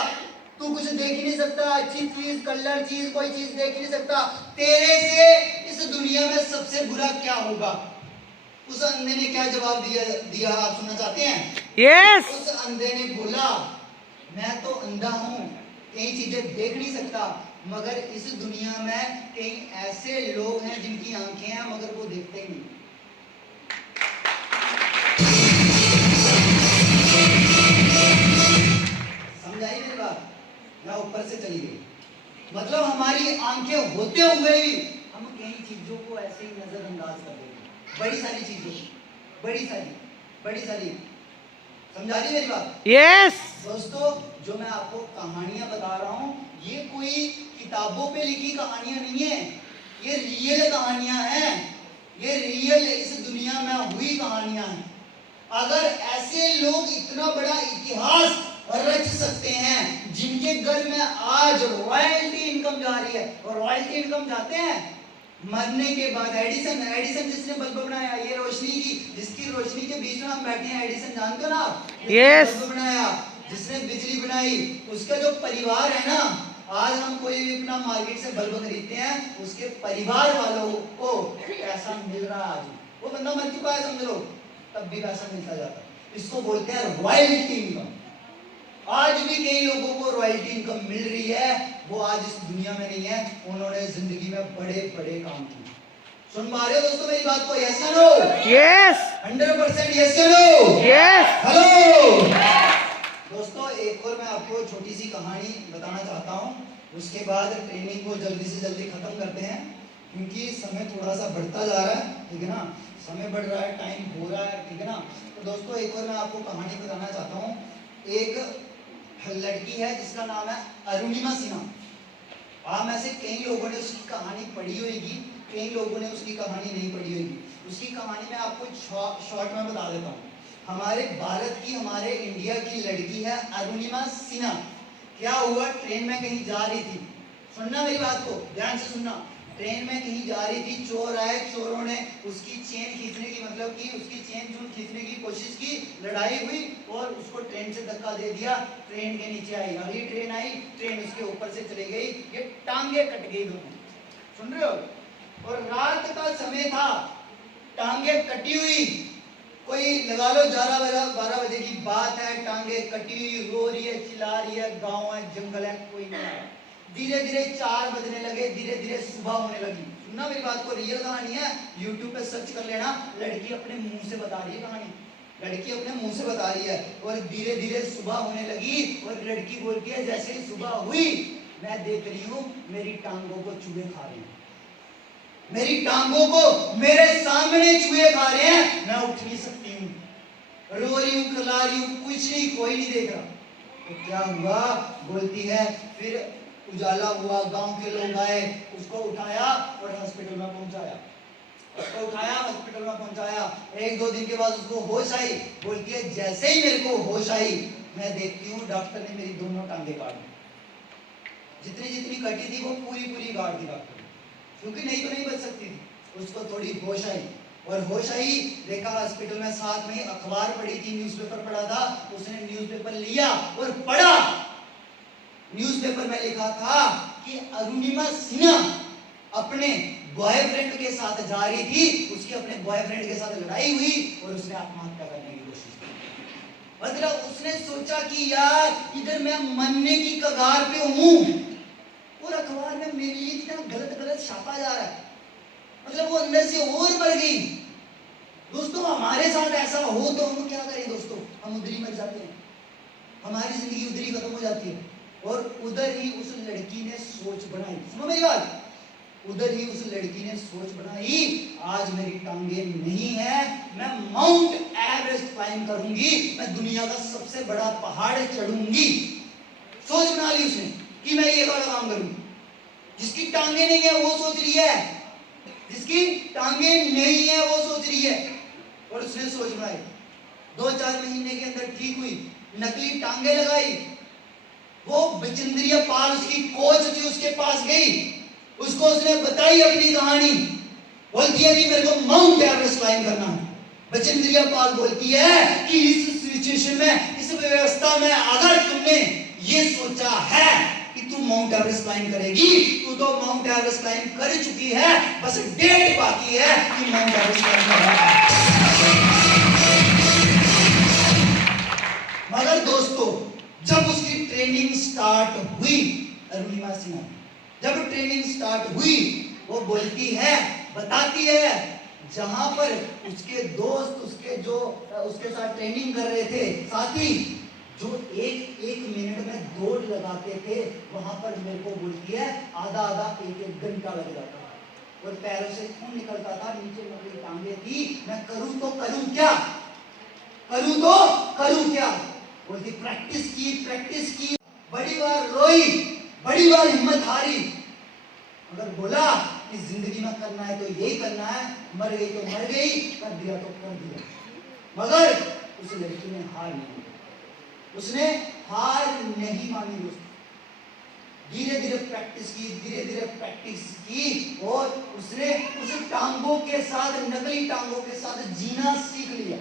तू कुछ देख ही नहीं सकता, अच्छी चीज, कलर चीज, कोई चीज देख ही नहीं सकता, तेरे से इस दुनिया में सबसे बुरा क्या होगा? उस अंधे ने क्या जवाब दिया आप सुनना चाहते हैं? यस। उस अंधे ने बोला, मैं तो अंधा हूं, कई चीजें देख नहीं सकता, मगर इस दुनिया में कई ऐसे लोग हैं जिनकी आंखें हैं मगर वो देखते ही नहीं। समझाई मेरी बात? या ऊपर से चली गई? मतलब हमारी आंखें होते हुए भी हम कई चीजों को ऐसे ही नजरअंदाज कर देते हैं। बड़ी सारी चीजों, बड़ी सारी। समझा रही मेरी बात? यस। दोस्तों जो मैं आपको कहानियां बता रहा हूं, ये कोई किताबों पे लिखी कहानियां नहीं है, ये रियल कहानियां हैं। ये रियल इस दुनिया में हुई कहानियां हैं। अगर ऐसे लोग इतना बड़ा इतिहास रच सकते हैं, जिनके घर में आज रॉयल्टी इनकम जा रही है, और रॉयल्टी इनकम जाते हैं मरने के बाद। एडिसन जिसने बल्ब बनाया, ये रोशनी की, जिसकी रोशनी के बीच में हम बैठे हैं, एडिसन जानते हो ना? यस। बल्ब बनाया, जिसने बिजली बनाई, उसका जो परिवार है ना, आज हम कोई भी अपना मार्केट से बल्ब खरीदते हैं, उसके परिवार वालों को पैसा मिल रहा है आज। वो बंदा मर चुका है समझ लो, तब भी पैसा मिलता जाता है। इसको बोलते हैं रॉयल्टी इनकम। आज भी कई लोगों को रॉयल्टी इनकम मिल रही है, वो आज इस दुनिया में नहीं है, उन्होंने जिंदगी में बड़े बड़े काम किए। सुन पा रहे हो दोस्तों मेरी बात को? यस या नो? यस 100% यस या नो? यस हेलो दोस्तों, एक और मैं आपको छोटी सी कहानी बताना चाहता हूँ, उसके बाद ट्रेनिंग को जल्दी से जल्दी खत्म करते हैं, क्योंकि समय थोड़ा सा बढ़ता जा रहा है, ठीक है ना, समय बढ़ रहा है, टाइम हो रहा है, ठीक है ना। तो दोस्तों एक और मैं आपको कहानी बताना चाहता हूँ। एक लड़की है जिसका नाम है अरुणिमा सिन्हा। आप में से कई लोगों ने उसकी कहानी पढ़ी होगी, कई लोगों ने उसकी कहानी नहीं पढ़ी होगी। उसकी कहानी में आपको शॉर्ट में बता देता हूँ। हमारे भारत की, हमारे इंडिया की लड़की है अरुणिमा सिन्हा। क्या हुआ, ट्रेन में कहीं जा रही थी, सुनना मेरी बात को ध्यान से सुनना। ट्रेन में कहीं जा रही थी, चोर आए, चोरों ने उसकी चेन खींचने की, मतलब कि उसकी चेन चून खींचने की कोशिश की, लड़ाई हुई और उसको ट्रेन से धक्का दे दिया, ट्रेन के नीचे आई। अगली ट्रेन आई, ट्रेन उसके ऊपर से चली गई, ये टांगे कट गई दोनों, सुन रहे हो? और रात का समय था, टांगे कटी हुई, कोई लगा लो 11-12 बजे की बात है, टांगे कटी हुई, रो रही है, चिल्ला रही है, गाँव है, जंगल है, कोई नहीं आया। धीरे धीरे 4 बजने लगे, धीरे धीरे सुबह होने लगी। सुनना मेरी बात को, रियल कहानी है, यूट्यूब पे सर्च कर लेना। लड़की अपने मुंह से बता रही है कहानी, लड़की अपने मुंह से बता रही है। और धीरे धीरे सुबह होने लगी और लड़की बोलती है जैसे ही सुबह हुई, मैं देख रही हूँ मेरी टांगों को चूहे खा रहे हैं, मेरी टांगों को मेरे सामने चूहे खा रहे हैं, मैं उठ नहीं सकती हूँ, रो रही हूँ, खिला रही हूँ, कुछ नहीं, कोई नहीं देख रहा। तो क्या हुआ, बोलती है फिर उजाला हुआ, गांव के लोग आए, उसको उठाया और हॉस्पिटल में पहुंचाया, उसको उठाया हॉस्पिटल में पहुंचाया। 1-2 दिन के बाद उसको होश आई, बोलती है जैसे ही मेरे को होश आई, मैं देखती हूँ डॉक्टर ने मेरी दोनों टांगे काट दी, जितनी जितनी कटी थी वो पूरी पूरी काट दी डॉक्टर ने, क्योंकि नहीं तो नहीं बच सकती थी। उसको थोड़ी होश आई, और होश आई, देखा हॉस्पिटल में, साथ में अखबार पढ़ी थी, न्यूज़पेपर पढ़ा था, उसने न्यूज़पेपर लिया और पढ़ा। न्यूज़पेपर में लिखा था कि अरुणिमा सिन्हा अपने बॉयफ्रेंड के साथ जा रही थी, उसके अपने बॉयफ्रेंड के साथ लड़ाई हुई और उसने आत्महत्या करने की कोशिश की। मतलब उसने सोचा कि यार इधर मैं मरने की कगार पे हूं और अखबार में मेरे लिए इतना गलत गलत छापा जा रहा है, मतलब वो अंदर से और मर गई। दोस्तों हमारे साथ ऐसा हो तो हम क्या करें दोस्तों, हम उधर ही मर जाते हैं, हमारी जिंदगी उधर ही खत्म हो जाती है। और उधर ही उस लड़की ने सोच बनाई, सुनो मेरी बात, उधर ही उस लड़की ने सोच बनाई, आज मेरी टांगे नहीं है, मैं माउंट एवरेस्ट क्लाइंब करूंगी, मैं दुनिया का सबसे बड़ा पहाड़ चढ़ूंगी। सोच बना ली उसने कि मैं ये वाला काम करूंगी। जिसकी टांगे नहीं है वो सोच रही है, जिसकी टांगे नहीं है वो सोच रही है, और उसने सोच बनाई। 2-4 महीने के अंदर ठीक हुई, नकली टांगे लगाई, वो बचेंद्रिय पाल उसकी कोच थी, उसके पास गई, उसको उसने बताई अपनी कहानी, बोलती है कि मेरे को माउंट एवरेस्ट क्लाइंब करना है। बचेंद्रिय पाल बोलती है कि इस सिचुएशन में, इस व्यवस्था में अगर तुमने ये सोचा है कि तू माउंट एवरेस्ट क्लाइंब करेगी, तू तो माउंट एवरेस्ट क्लाइंब कर चुकी है, बस डेट बाकी है कि माउंट एवरेस्ट क्लाइंब करना है। मगर दोस्तों जब उसकी ट्रेनिंग स्टार्ट हुई, अरुणिमा सिन्हा जब ट्रेनिंग स्टार्ट हुई, वो बोलती है, बताती है, जहां पर उसके दोस्त, उसके जो उसके साथ ट्रेनिंग कर रहे थे साथी, जो एक मिनट में दौड़ लगाते थे, वहां पर मेरे को बोलती है आधा 1 घंटा लग जाता था, और पैरों से खून निकलता था, नीचे मेरी टांगे थी, मैं करूं तो करूं क्या, करूं तो करूं क्या। बोलती प्रैक्टिस की, बड़ी बार रोई, बड़ी बार हिम्मत हारी, अगर बोला कि जिंदगी में करना है तो यही करना है, मर गई तो मर गई, कर दिया तो कर दिया। मगर उस लड़की ने हार नहीं मानी, उसने हार नहीं मानी दोस्तों। धीरे धीरे प्रैक्टिस की और उसने उस टांगों के साथ, नकली टांगों के साथ जीना सीख लिया,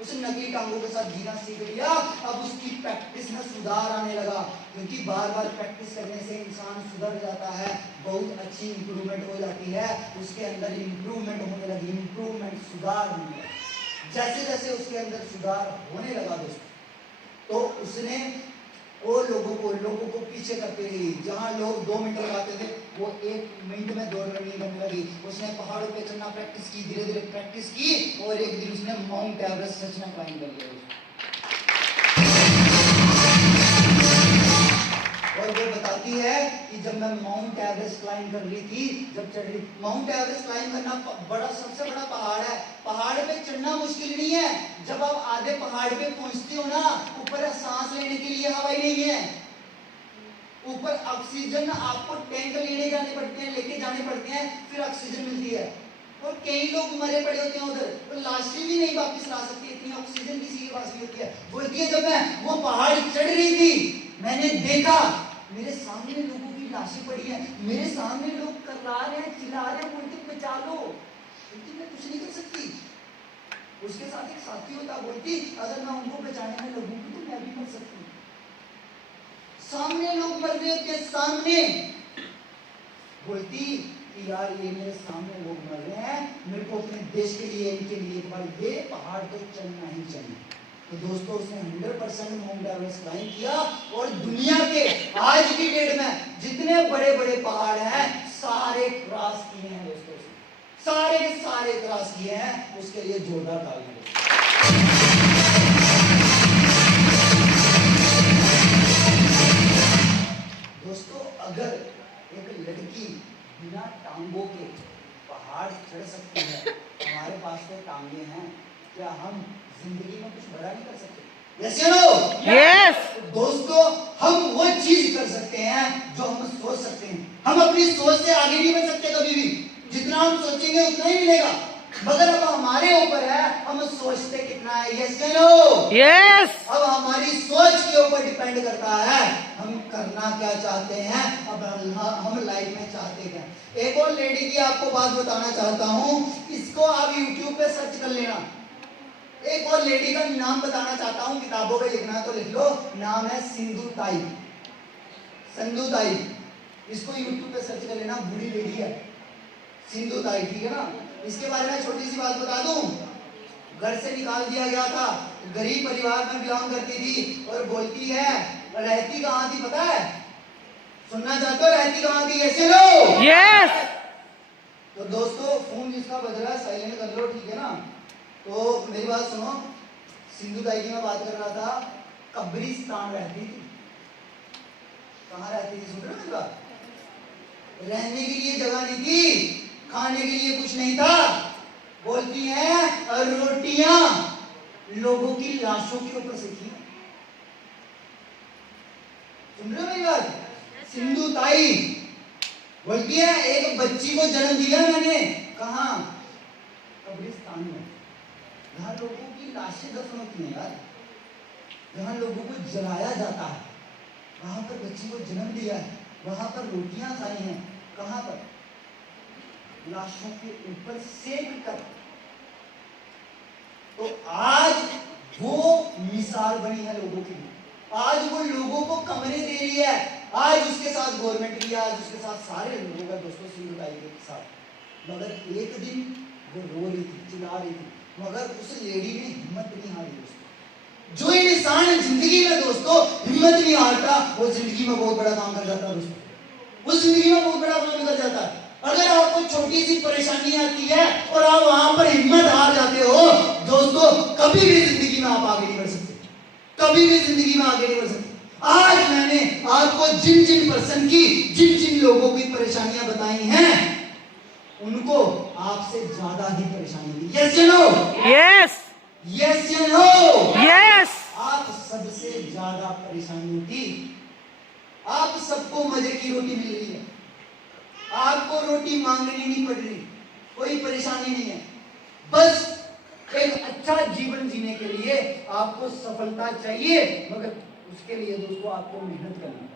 उसने नकली टांगों के साथ जीना सीख लिया। अब उसकी प्रैक्टिस में सुधार आने लगा, क्योंकि बार बार प्रैक्टिस करने से इंसान सुधर जाता है, बहुत अच्छी इंप्रूवमेंट हो जाती है, उसके अंदर इंप्रूवमेंट होने लगी, इंप्रूवमेंट सुधार होने लगा। जैसे जैसे उसके अंदर सुधार होने लगा दोस्तों, तो उसने वो लोगों को पीछे करते रही। जहां लोग 2 मिनट लगाते थे वो 1 मिनट में दौड़ रनिंग करने लगी। उसने पहाड़ों पे चढ़ना प्रैक्टिस की, धीरे धीरे प्रैक्टिस की, और एक दिन उसने माउंट एवरेस्ट सचना क्लाइंब कर लिया। और वो बताती है कि जब मैं माउंट एवरेस्ट क्लाइंब कर रही थी, जब चढ़ रही, माउंट एवरेस्ट क्लाइंब करना सबसे बड़ा पहाड़ है। पहाड़ पे चढ़ना मुश्किल नहीं है, जब आप आधे पहाड़ पे पहुंचते हो ना, ऊपर सांस लेने के लिए हवा ही नहीं है, ऊपर ऑक्सीजन आपको टैंक लेके जाने पड़ते हैं, फिर ऑक्सीजन मिलती है। और कई लोग मरे पड़े होते हैं उधर, तो लाशें भी नहीं वापस ला सकती, इतनी ऑक्सीजन किसी के पास भी होती है। बोलती है जब मैं वो पहाड़ चढ़ रही थी, मैंने देखा मेरे सामने लोगों की लाशें पड़ी हैं, मेरे सामने लोग कर्रा रहे हैं, चिल्ला रहे हैं, बोलते बचा लो। बोलती मैं कुछ नहीं कर सकती। उसके साथ एक साथी होता, बोलती अगर मैं उनको बचाने में लगूंगी तो मैं भी मर सकती हूँ। सामने लोग मर रहे होते हैं, सामने। बोलती कि यार ये मेरे सामने लोग मर रहे हैं, मेरे को अपने देश के लिए, इनके लिए एक बार ये पहाड़ तो चढ़ना ही चाहिए। तो दोस्तों उसने 100% माउंट एवरेस्ट क्लाइंब किया, और दुनिया के आज की डेट में जितने बड़े बड़े पहाड़ हैं सारे क्रॉस किए हैं दोस्तों, सारे के सारे क्रॉस किए हैं। उसके लिए जोरदार तालियां। दोस्तों अगर एक लड़की बिना टांगों के पहाड़ चढ़ सकती है, हमारे पास तो टांगे हैं, क्या हम जिंदगी में कुछ बड़ा नहीं कर सकते? यस या नो? यस। दोस्तों हम वो चीज कर सकते हैं जो हम सोच सकते हैं। हम अपनी सोच से आगे नहीं बढ़ सकते कभी भी, जितना हम सोचेंगे उतना ही मिलेगा, मगर अब हमारे ऊपर है हम सोचते कितना है। यस या नो? यस। अब हमारी सोच के ऊपर डिपेंड करता है हम करना क्या चाहते हैं, अब हम लाइफ में चाहते क्या। एक और लेडी की आपको बात बताना चाहता हूं, इसको आप YouTube पे सर्च कर लेना। एक और लेडी का नाम बताना चाहता हूं, किताबों पे लिखना है तो लिख लो, नाम है सिंधु ताई। सिंधु ताई, इसको YouTube पे सर्च कर लेना, बूढ़ी लेडी है सिंधु ताई, ठीक है ना। इसके बारे में छोटी सी बात बता दूं, घर से निकाल दिया गया था, गरीब परिवार में बिलोंग करती थी, और बोलती है रहती कहां थी पता है? सुनना चाहते हो रहती कहां थी? ऐसे लो। यस। तो दोस्तों फोन जिसका बज रहा है साइलेंट कर लो, ठीक है ना। तो मेरी बात सुनो, सिंधु ताई की मैं बात कर रहा था, कब्रिस्तान रहती थी। कहां रहती थी? सुन रहे हो मेरी बात? रहने के लिए जगह नहीं थी, खाने के लिए कुछ नहीं था। बोलती है रोटियां लोगों की लाशों के ऊपर से थी। सुन रहे हो मेरी बात? सिंधु ताई बोलती है एक बच्ची को जन्म दिया मैंने, कहां? कब्रिस्तान में, जहां लोगों की लाशें दफन होती हैं यार, जहां लोगों को जलाया जाता है, वहां पर बच्ची को जन्म दिया है, वहां पर रोटियां खाई हैं। कहां पर? लाशों के ऊपर सेक कर। तो आज वो मिसाल बनी है लोगों की, आज वो लोगों को कमरे दे रही है, आज उसके साथ गवर्नमेंट भी, आज उसके साथ सारे लोग हैं दोस्तों सिंधु ताई के साथ। मगर एक दिन वो रो रही थी, चिल्ला रही थी, मगर उस लेडी ने हिम्मत नहीं हारी दोस्तों। जो इंसान जिंदगी में दोस्तों हिम्मत नहीं हारता, वो जिंदगी में बहुत बड़ा काम कर जाता है दोस्तों, वो जिंदगी में बहुत बड़ा काम कर जाता है। अगर आपको छोटी सी परेशानी आती है और आप वहां पर हिम्मत हार जाते हो दोस्तों, कभी भी जिंदगी में आप आगे नहीं बढ़ सकते, कभी भी जिंदगी में आगे नहीं बढ़ सकते। आज मैंने आपको जिन जिन पर्सन की, जिन जिन लोगों की परेशानियां बताई हैं, उनको आपसे ज्यादा ही परेशानी थी। यस या नो? यस। यस या नो? यस। आप सबसे ज्यादा परेशानी थी। आप सबको मजे की रोटी मिल रही है, आपको रोटी मांगनी नहीं पड़ रही, कोई परेशानी नहीं है। बस एक अच्छा जीवन जीने के लिए आपको सफलता चाहिए, मगर उसके लिए दोस्तों आपको मेहनत करनी है।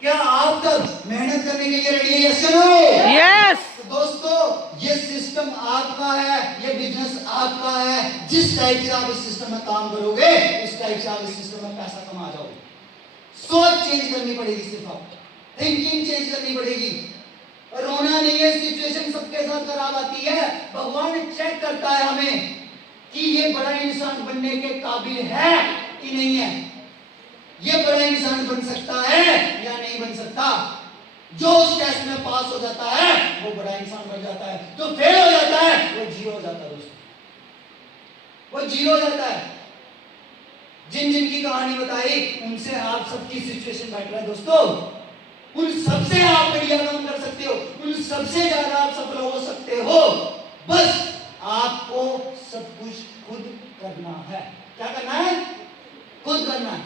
क्या आप सब मेहनत करने के लिए रेडी है? यस या नो? यस। दोस्तों ये सिस्टम आपका है, ये बिजनेस आपका है। जिस टाइप से आप इस सिस्टम में काम करोगे, उस टाइप से आप इस सिस्टम में पैसा कमा जाओगे। सोच चेंज करनी पड़ेगी, सिर्फ आप थिंकिंग चेंज करनी पड़ेगी। रोना नहीं है, सिचुएशन सबके साथ खराब आती है, भगवान चेक करता है हमें कि ये बड़ा इंसान बनने के काबिल है कि नहीं है, ये बड़ा इंसान बन सकता है या नहीं बन सकता। जो उस टेस्ट में पास हो जाता है वो बड़ा इंसान बन जाता है, जो फेल हो जाता है वो जीरो हो जाता है दोस्तों, वो जीरो हो जाता है। जिन जिन की कहानी बताई उनसे आप सबकी सिचुएशन बेटर है दोस्तों, उन सबसे आप बढ़िया काम कर सकते हो, उन सबसे ज्यादा आप सफल हो सकते हो। बस आपको सब कुछ खुद करना है। क्या करना है? खुद करना है,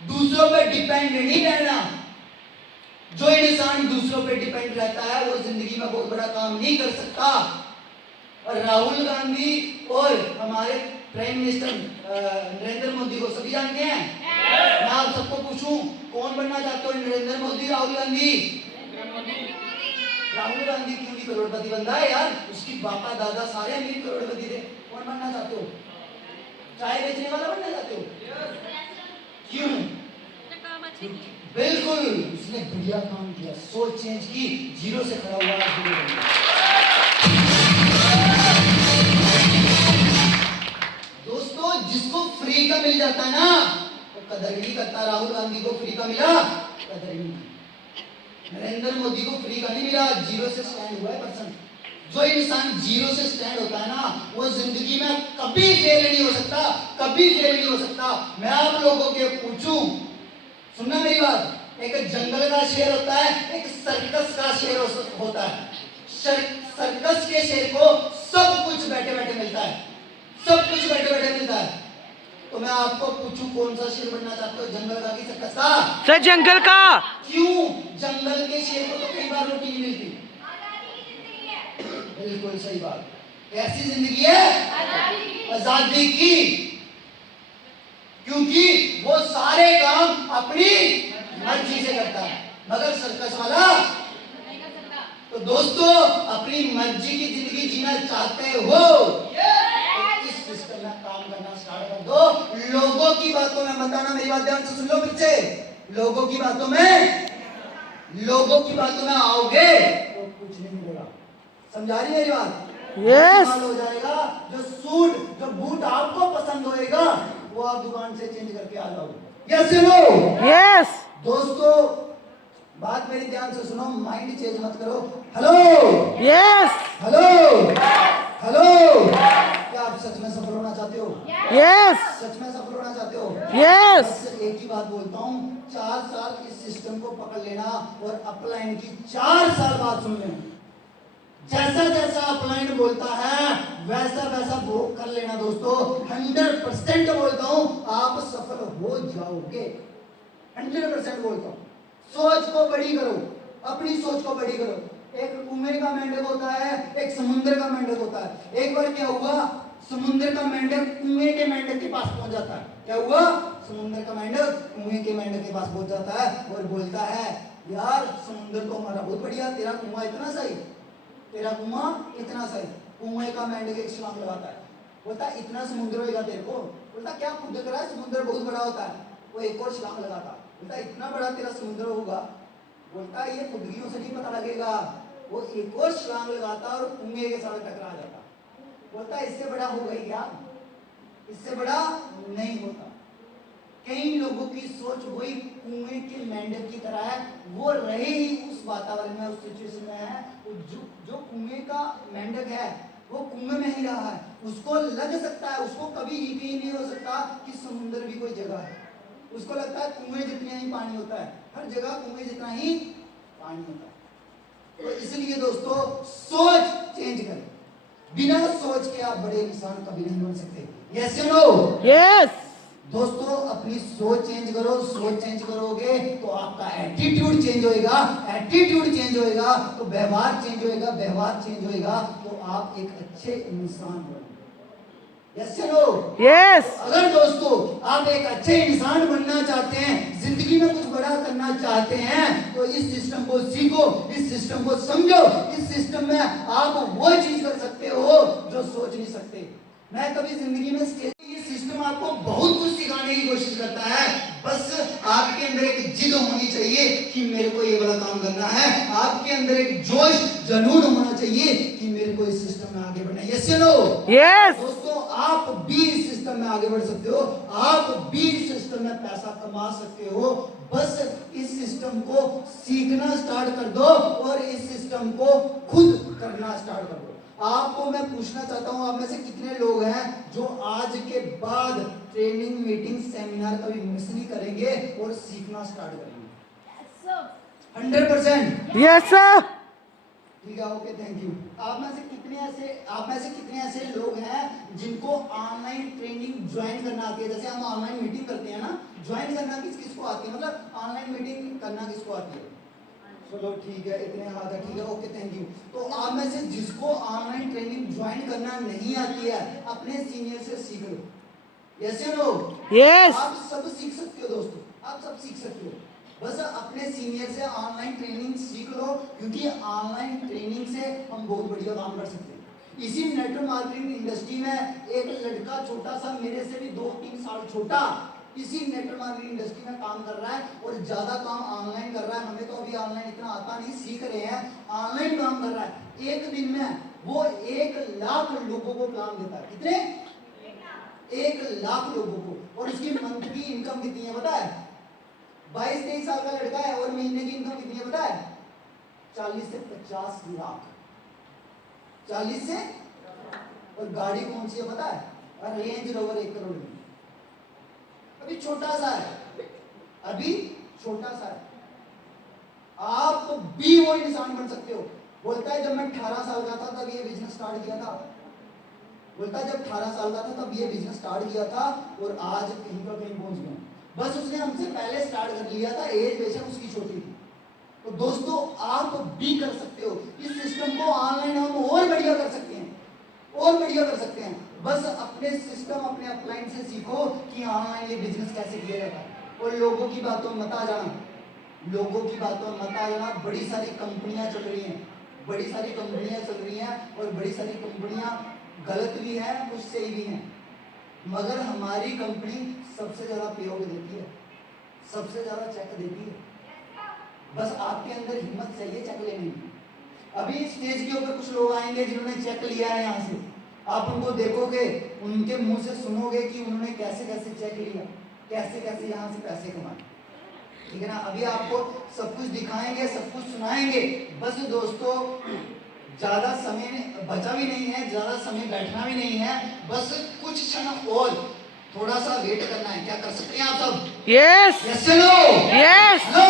दूसरों पे डिपेंड नहीं रहना। जो इंसान दूसरों पे डिपेंड रहता है वो जिंदगी में बहुत बड़ा काम नहीं कर सकता। और राहुल गांधी और हमारे प्राइम मिनिस्टर नरेंद्र मोदी को सभी जानते हैं। मैं आप सबको पूछूं, कौन बनना चाहते हो, नरेंद्र मोदी, राहुल गांधी? राहुल गांधी क्यों नहीं करोड़पति बनता है यार, उसकी बापा दादा सारे अमीर करोड़पति थे। कौन बनना चाहते हो? चाय बेचने वाला बनना चाहते हो? क्यों? बिल्कुल, उसने बढ़िया काम किया, सोच चेंज की, जीरो से खड़ा हुआ दोस्तों। जिसको फ्री का मिल जाता है ना वो कदर नहीं करता। राहुल गांधी को फ्री का मिला, कदर नहीं। नरेंद्र मोदी को फ्री का नहीं मिला, जीरो से स्टैंड हुआ है पर्सन। जो इंसान जीरो से स्टैंड होता है ना वो जिंदगी में कभी फेल नहीं हो सकता, कभी फेल नहीं हो सकता। मैं आप लोगों के पूछूं, सुनना मेरी बात, एक जंगल का शेर होता है, एक सर्कस का शेर होता है। सर्कस के शेर को सब कुछ बैठे बैठे मिलता है, सब कुछ बैठे बैठे मिलता है। तो मैं आपको पूछूं, कौन सा शेर बनना चाहते हो, जंगल का कि सर्कस का? सर जंगल का। क्यों? जंगल के शेर को तो कई बार रोटी नहीं मिलती। बिल्कुल सही बात। कैसी जिंदगी है? आजादी की, क्योंकि वो सारे काम अपनी मर्जी से करता है, मगर सर्कस वाला नहीं कर सकता। तो दोस्तों, अपनी मर्जी की जिंदगी जीना चाहते हो तो इस सिस्टम में काम करना स्टार्ट कर दो। लोगों की बातों में बताना, मेरी बात ध्यान से सुन लो फिर से। लोगों की बातों में आओगे तो कुछ नहीं मिलेगा। समझा रही मेरी बात? यस। हो जाएगा, जो सूट जो बूट आपको पसंद होएगा वो आप दुकान से चेंज करके आ जाओगे। Yes no? यस। दोस्तों बात मेरी ध्यान से सुनो, माइंड चेंज मत करो। हेलो, यस, हेलो, हेलो, क्या आप सच में सफल होना चाहते हो? यस, सच में सफल होना चाहते हो? यस। एक ही बात बोलता हूँ, 4 साल इस सिस्टम को पकड़ लेना और अपलाइन की 4 साल बाद सुन लेना। जैसा जैसा अपलाइन बोलता है वैसा वैसा वो कर लेना दोस्तों। 100% बोलता हूं, आप सफल हो जाओगे। 100% बोलता हूं। सोच को बड़ी करो, अपनी सोच को बड़ी करो। एक कुएं का मेंढक होता है, एक समुद्र का मेंढक होता है। एक बार क्या हुआ, समुद्र का मेंढक कुएं के मेंढक के पास पहुंच जाता है। क्या हुआ? समुद्र का मेंढक कुएं के मेंढक के पास पहुंच जाता है और बोलता है, यार समुद्र तो हमारा बहुत बढ़िया, तेरा कुआं इतना सही, तेरा कुआं इतना सही। कुएं का मेंढक एक छलांग लगाता है, बोलता है इतना समुद्र होगा तेरे को? बोलता क्या खुद कर रहा है, समुद्र बहुत बड़ा होता है। वो एक और छलांग लगाता, बोलता इतना बड़ा तेरा समुद्र होगा? बोलता ये खुदगियों से नहीं पता लगेगा। वो एक और छलांग लगाता और कुएं के साथ टकरा जाता। बोलता इससे बड़ा होगा ही क्या? इससे बड़ा नहीं होता। कई लोगों की सोच वही कुएं के मेंढक की तरह है, वो रहे ही उस वातावरण में, उस सिचुएशन में है। जो कुएं का मेंढक है वो कुएं में ही रहा है, उसको लग सकता है, उसको कभी यकीन नहीं हो सकता कि समुद्र भी कोई जगह है। उसको लगता है कुएं जितना ही पानी होता है, हर जगह कुएं जितना ही पानी होता है। तो इसलिए दोस्तों सोच चेंज करें, बिना सोच के आप बड़े इंसान कभी नहीं बन सकते। यस या नो? यस। दोस्तों अपनी सोच चेंज करो, सोच चेंज करोगे तो आपका एटीट्यूड चेंज होएगा, एटीट्यूड चेंज होएगा तो व्यवहार चेंज होएगा, व्यवहार चेंज होएगा तो आप एक अच्छे इंसान बनोगे। यस या नो? यस। अगर दोस्तों आप एक अच्छे इंसान बनना चाहते हैं, जिंदगी में कुछ बड़ा करना चाहते हैं, तो इस सिस्टम को सीखो, इस सिस्टम को समझो। इस सिस्टम में आप वो चीज कर सकते हो जो सोच नहीं सकते। मैं कभी जिंदगी में सिस्टम आपको बहुत कुछ सिखाने की कोशिश करता है, बस आपके अंदर एक जिद होनी चाहिए कि मेरे को ये वाला काम करना है। आपके अंदर एक जोश जुनून होना चाहिए कि मेरे को इस सिस्टम में आगे बढ़ना है। यस या नो? यस दोस्तों, आप भी इस सिस्टम में आगे बढ़ सकते हो, आप भी इस सिस्टम में पैसा कमा सकते हो। बस इस सिस्टम को सीखना स्टार्ट कर दो और इस सिस्टम को खुद करना स्टार्ट कर दो। आपको मैं पूछना चाहता हूं, आप में से कितने लोग हैं जो आज के बाद ट्रेनिंग, मीटिंग, सेमिनार कभी मिस नहीं करेंगे और सीखना स्टार्ट करेंगे? 100%। Yes sir. ठीक है, ओके, थैंक यू। आप में से कितने ऐसे लोग हैं जिनको ऑनलाइन ट्रेनिंग ज्वाइन करना आती है? जैसे हम ऑनलाइन मीटिंग करते हैं ना, ज्वाइन करना किसको आती है, मतलब ऑनलाइन मीटिंग करना किसको आती है? चलो ठीक है, इतने हाथ है, ठीक है, ओके, थैंक यू। तो आप में से जिसको ऑनलाइन ट्रेनिंग ज्वाइन करना नहीं आती है, अपने सीनियर से सीख लो। यस या नो? यस आप सब सीख सकते हो दोस्तों, आप सब सीख सकते हो। बस अपने सीनियर से ऑनलाइन ट्रेनिंग सीख लो, क्योंकि ऑनलाइन ट्रेनिंग से हम बहुत बढ़िया काम कर सकते हैं। इसी नेटवर्क मार्केटिंग इंडस्ट्री में एक लड़का छोटा सा, मेरे से भी 2-3 साल छोटा, इसी नेटवर्क मार्केटिंग इंडस्ट्री में काम कर रहा है और ज्यादा काम ऑनलाइन कर रहा है। हमें तो अभी ऑनलाइन इतना आता नहीं, सीख रहे हैं, ऑनलाइन काम कर रहा है। एक दिन में वो 1 लाख लोगों को प्लान देता है। कितने? 1 लाख लोगों को। और उसकी मंथ की इनकम कितनी है पता है? 22-23 साल का लड़का है और महीने की इनकम कितनी है पता है? 40 से 50 लाख। 40 से। और गाड़ी कौन सी है पता है? रेंज रोवर 1 करोड़ की। अभी छोटा सा है, अभी छोटा सा है। आप भी वो इंसान बन सकते हो। बोलता है जब मैं 18 साल का था तब ये बिजनेस स्टार्ट किया था। बोलता है जब 18 साल का था तब ये बिजनेस स्टार्ट किया था और आज कहीं पर कहीं पहुंच गया। बस उसने हमसे पहले स्टार्ट कर लिया था, एज बेशक उसकी छोटी थी। तो दोस्तों, आप भी कर सकते हो। इस सिस्टम को ऑनलाइन हम और बढ़िया कर सकते हैं, और बढ़िया कर सकते हैं। बस अपने सिस्टम, अपने अपलाइन से सीखो कि ऑनलाइन ये बिजनेस कैसे किया जाता है। और लोगों की बातों में मत आ जाना, लोगों की बातों में मत आ जाना। बड़ी सारी कंपनियां चल रही हैं, बड़ी सारी कंपनियां चल रही हैं और बड़ी सारी कंपनियां गलत भी हैं, कुछ सही भी हैं, मगर हमारी कंपनी सबसे ज्यादा पेआउट देती है, सबसे ज्यादा चेक देती है। बस आपके अंदर हिम्मत चाहिए चेक लेने की। अभी स्टेज के ऊपर कुछ लोग आएंगे जिन्होंने चेक लिया है यहाँ से, आप उनको देखोगे, उनके मुंह से सुनोगे कि उन्होंने कैसे कैसे चेक लिया, कैसे कैसे यहाँ से पैसे कमाए। ठीक है ना? अभी आपको सब कुछ दिखाएंगे, सब कुछ सुनाएंगे। बस दोस्तों, ज्यादा समय बचा भी नहीं है, ज्यादा समय बैठना भी नहीं है। बस कुछ क्षण और थोड़ा सा वेट करना है। क्या कर सकते हैं आप सब? यस यस या नो? Yes no?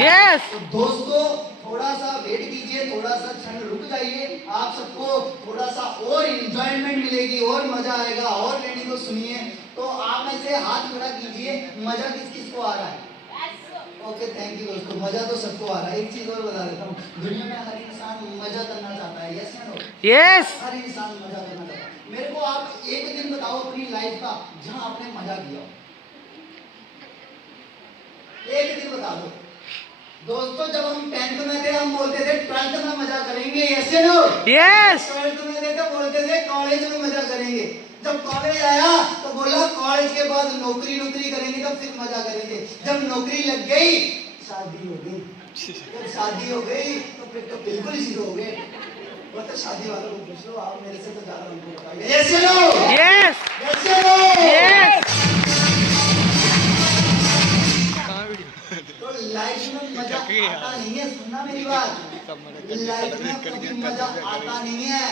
यस तो दोस्तों, थोड़ा सा वेट कीजिए, थोड़ा सा क्षण रुक जाइए। आप सबको थोड़ा सा और एंजॉयमेंट मिलेगी, और मजा आएगा, और ट्रेनिंग को सुनिए। तो आप में से हाथ खड़ा कीजिए, मजा किस किस को आ रहा है? ओके, थैंक यू दोस्तों, मजा तो सबको आ रहा है। एक चीज और बता देता हूँ, दुनिया में हर इंसान मजा करना चाहता है। यस या नो? यस हर इंसान मजा करना चाहता है। मेरे को आप एक दिन बताओ अपनी लाइफ का जहां आपने मजा किया हो। एक दिन बता दो। दोस्तों, जब हम 10th में थे हम बोलते थे 12th में मजा करेंगे। यस या नो? यस 12th में थे तो बोलते थे कॉलेज में मजा करेंगे। जब कॉलेज आया तो बोला कॉलेज के बाद नौकरी करेंगे, तब फिर मजा करेंगे। जब नौकरी लग गई, शादी हो गई। जब शादी हो गई तो फिर तो बिल्कुल जीरो हो गए। वो तो शादी वालों को पूछ लो, आप मेरे से तो ज्यादा उनको बताइए। यस या नो? यस यस या नो? यस तो लाइफ में मजा आता नहीं है, सुनना मेरी बात। लाइफ में कभी मजा आता नहीं है।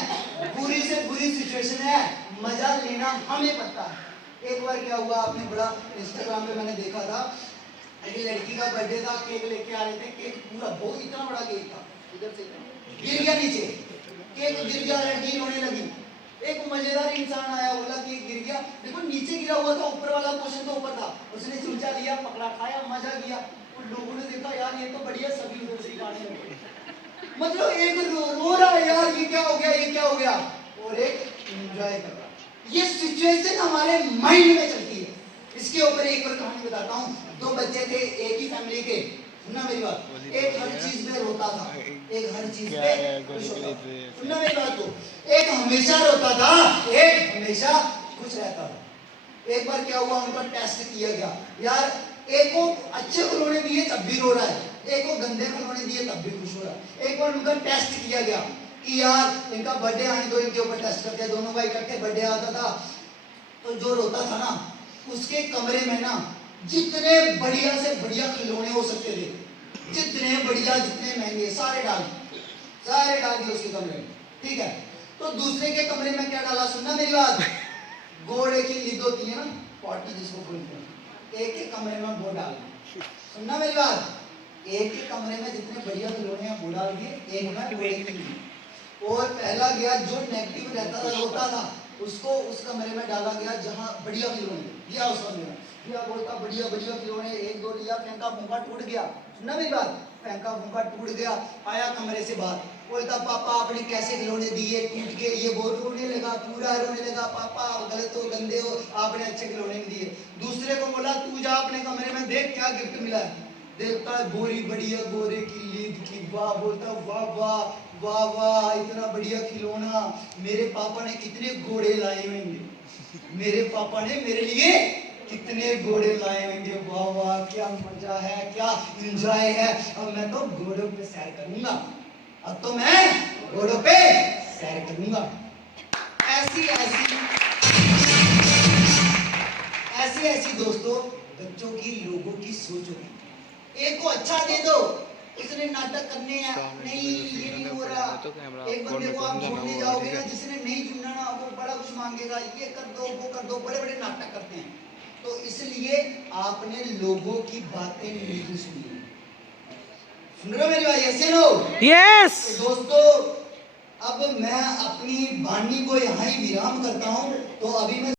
बुरी से बुरी सिचुएशन है, मजा लेना हमें पड़ता है। एक बार क्या हुआ, आपने बड़ा इंस्टाग्राम पे मैंने देखा था, एक लड़की का बर्थडे था, केक लेके आ रहे थे, केक पूरा बहुत इतना बड़ा केक था, इधर से गिर गया नीचे, केक गिर गया, लड़की रोने लगी। एक मजेदार इंसान आया, बोला कि गिर गया, देखो नीचे गिरा हुआ था, ऊपर वाला पोर्शन तो ऊपर था। उसने चमचा लिया, पकड़ा, खाया, मजा किया। और लोगों ने देखा, यार ये तो बढ़िया, सभी उधर से गाने लगे। मतलब एक रो रहा है, यार ये क्या हो गया, ये क्या हो गया, और एक एंजॉय कर रहा है। ये सिचुएशन हमारे माइंड में चलती है। इसके ऊपर एक बार कहानी बताता हूँ। 2 बच्चे थे एक ही फैमिली के, सुनना मेरी बात। एक हर चीज में रोता था, एक हर चीज पे खुश होता था। सुनना मेरी बात को, एक हमेशा रोता था, एक हमेशा खुश रहता था। एक बार क्या हुआ, उनका टेस्ट किया गया, यार एक को अच्छे खिलौने दिए तब भी रो रहा है, एक को गंदे खिलौने दिए तब भी खुश हो रहा है। एक बार उनका टेस्ट किया गया कि यार इनका बर्थडे आने दो, इनके ऊपर टेस्ट करते हैं। दोनों का इकट्ठे बर्थडे आता था, तो जो रोता था ना उसके कमरे में ना जितने बढ़िया से बढ़िया खिलौने हो सकते थे, जितने बढ़िया जितने महंगे सारे डाल दिए उसके कमरे में, ठीक है। तो दूसरे के कमरे में क्या डाला, सुनना मेरी बात, घोड़े की लीद होती है ना, पॉटी जिसको बोलते हैं, एक के कमरे में वो डाल, सुनना मेरी बात, एक के कमरे में जितने बढ़िया खिलौने हैं वो डाल दिए, एक में घोड़े की लीद। और पहला गया जो नेगेटिव रहता था, रोता था, उसको उस कमरे में डाला गया जहां बढ़िया खिलौने दिया, उस कमरे में दिया, बोलता बढ़िया बढ़िया खिलौने, एक दो लिया, फेंका फूंका टूट गया, सुनना मेरी बात, फेंका फूंका टूट गया, आया कमरे से बाहर, बोलता पापा आपने कैसे खिलौने दिए, टूट गए, ये बहुत रोने लगा, पूरा रोने लगा, पापा गलत हो, गंदे हो, आपने अच्छे खिलौने नहीं दिए। दूसरे को बोला तू जा अपने कमरे में देख क्या गिफ्ट मिला है, देखता है बोरी बढ़िया घोड़े की लीद की, वाह, बोलता वाह वाह वाह वाह, इतना बढ़िया खिलौना, मेरे पापा ने कितने घोड़े लाए होंगे, मेरे पापा ने मेरे लिए कितने घोड़े लाए होंगे, वाह वाह क्या मजा है, क्या एंजॉय है, अब मैं तो घोड़ों पे सैर करूंगा, अब तो मैं घोड़ों पे सैर करूंगा। ऐसी दोस्तों बच्चों की, लोगों की सोच होगी। एक को अच्छा दे दो, उसने नाटक करने हैं, नहीं ये नहीं हो रहा, एक बंदे को आप छोड़ने जाओगे ना, जिसने नहीं चुनना ना वो बड़ा कुछ मांगेगा, ये कर दो वो कर दो, बड़े बड़े नाटक करते हैं। तो इसलिए आपने लोगों की बातें नहीं सुनी। सुन रहे हो मेरी बात, यस या नो? यस। तो दोस्तों अब मैं अपनी वाणी को यहाँ ही विराम करता हूँ। तो अभी मैं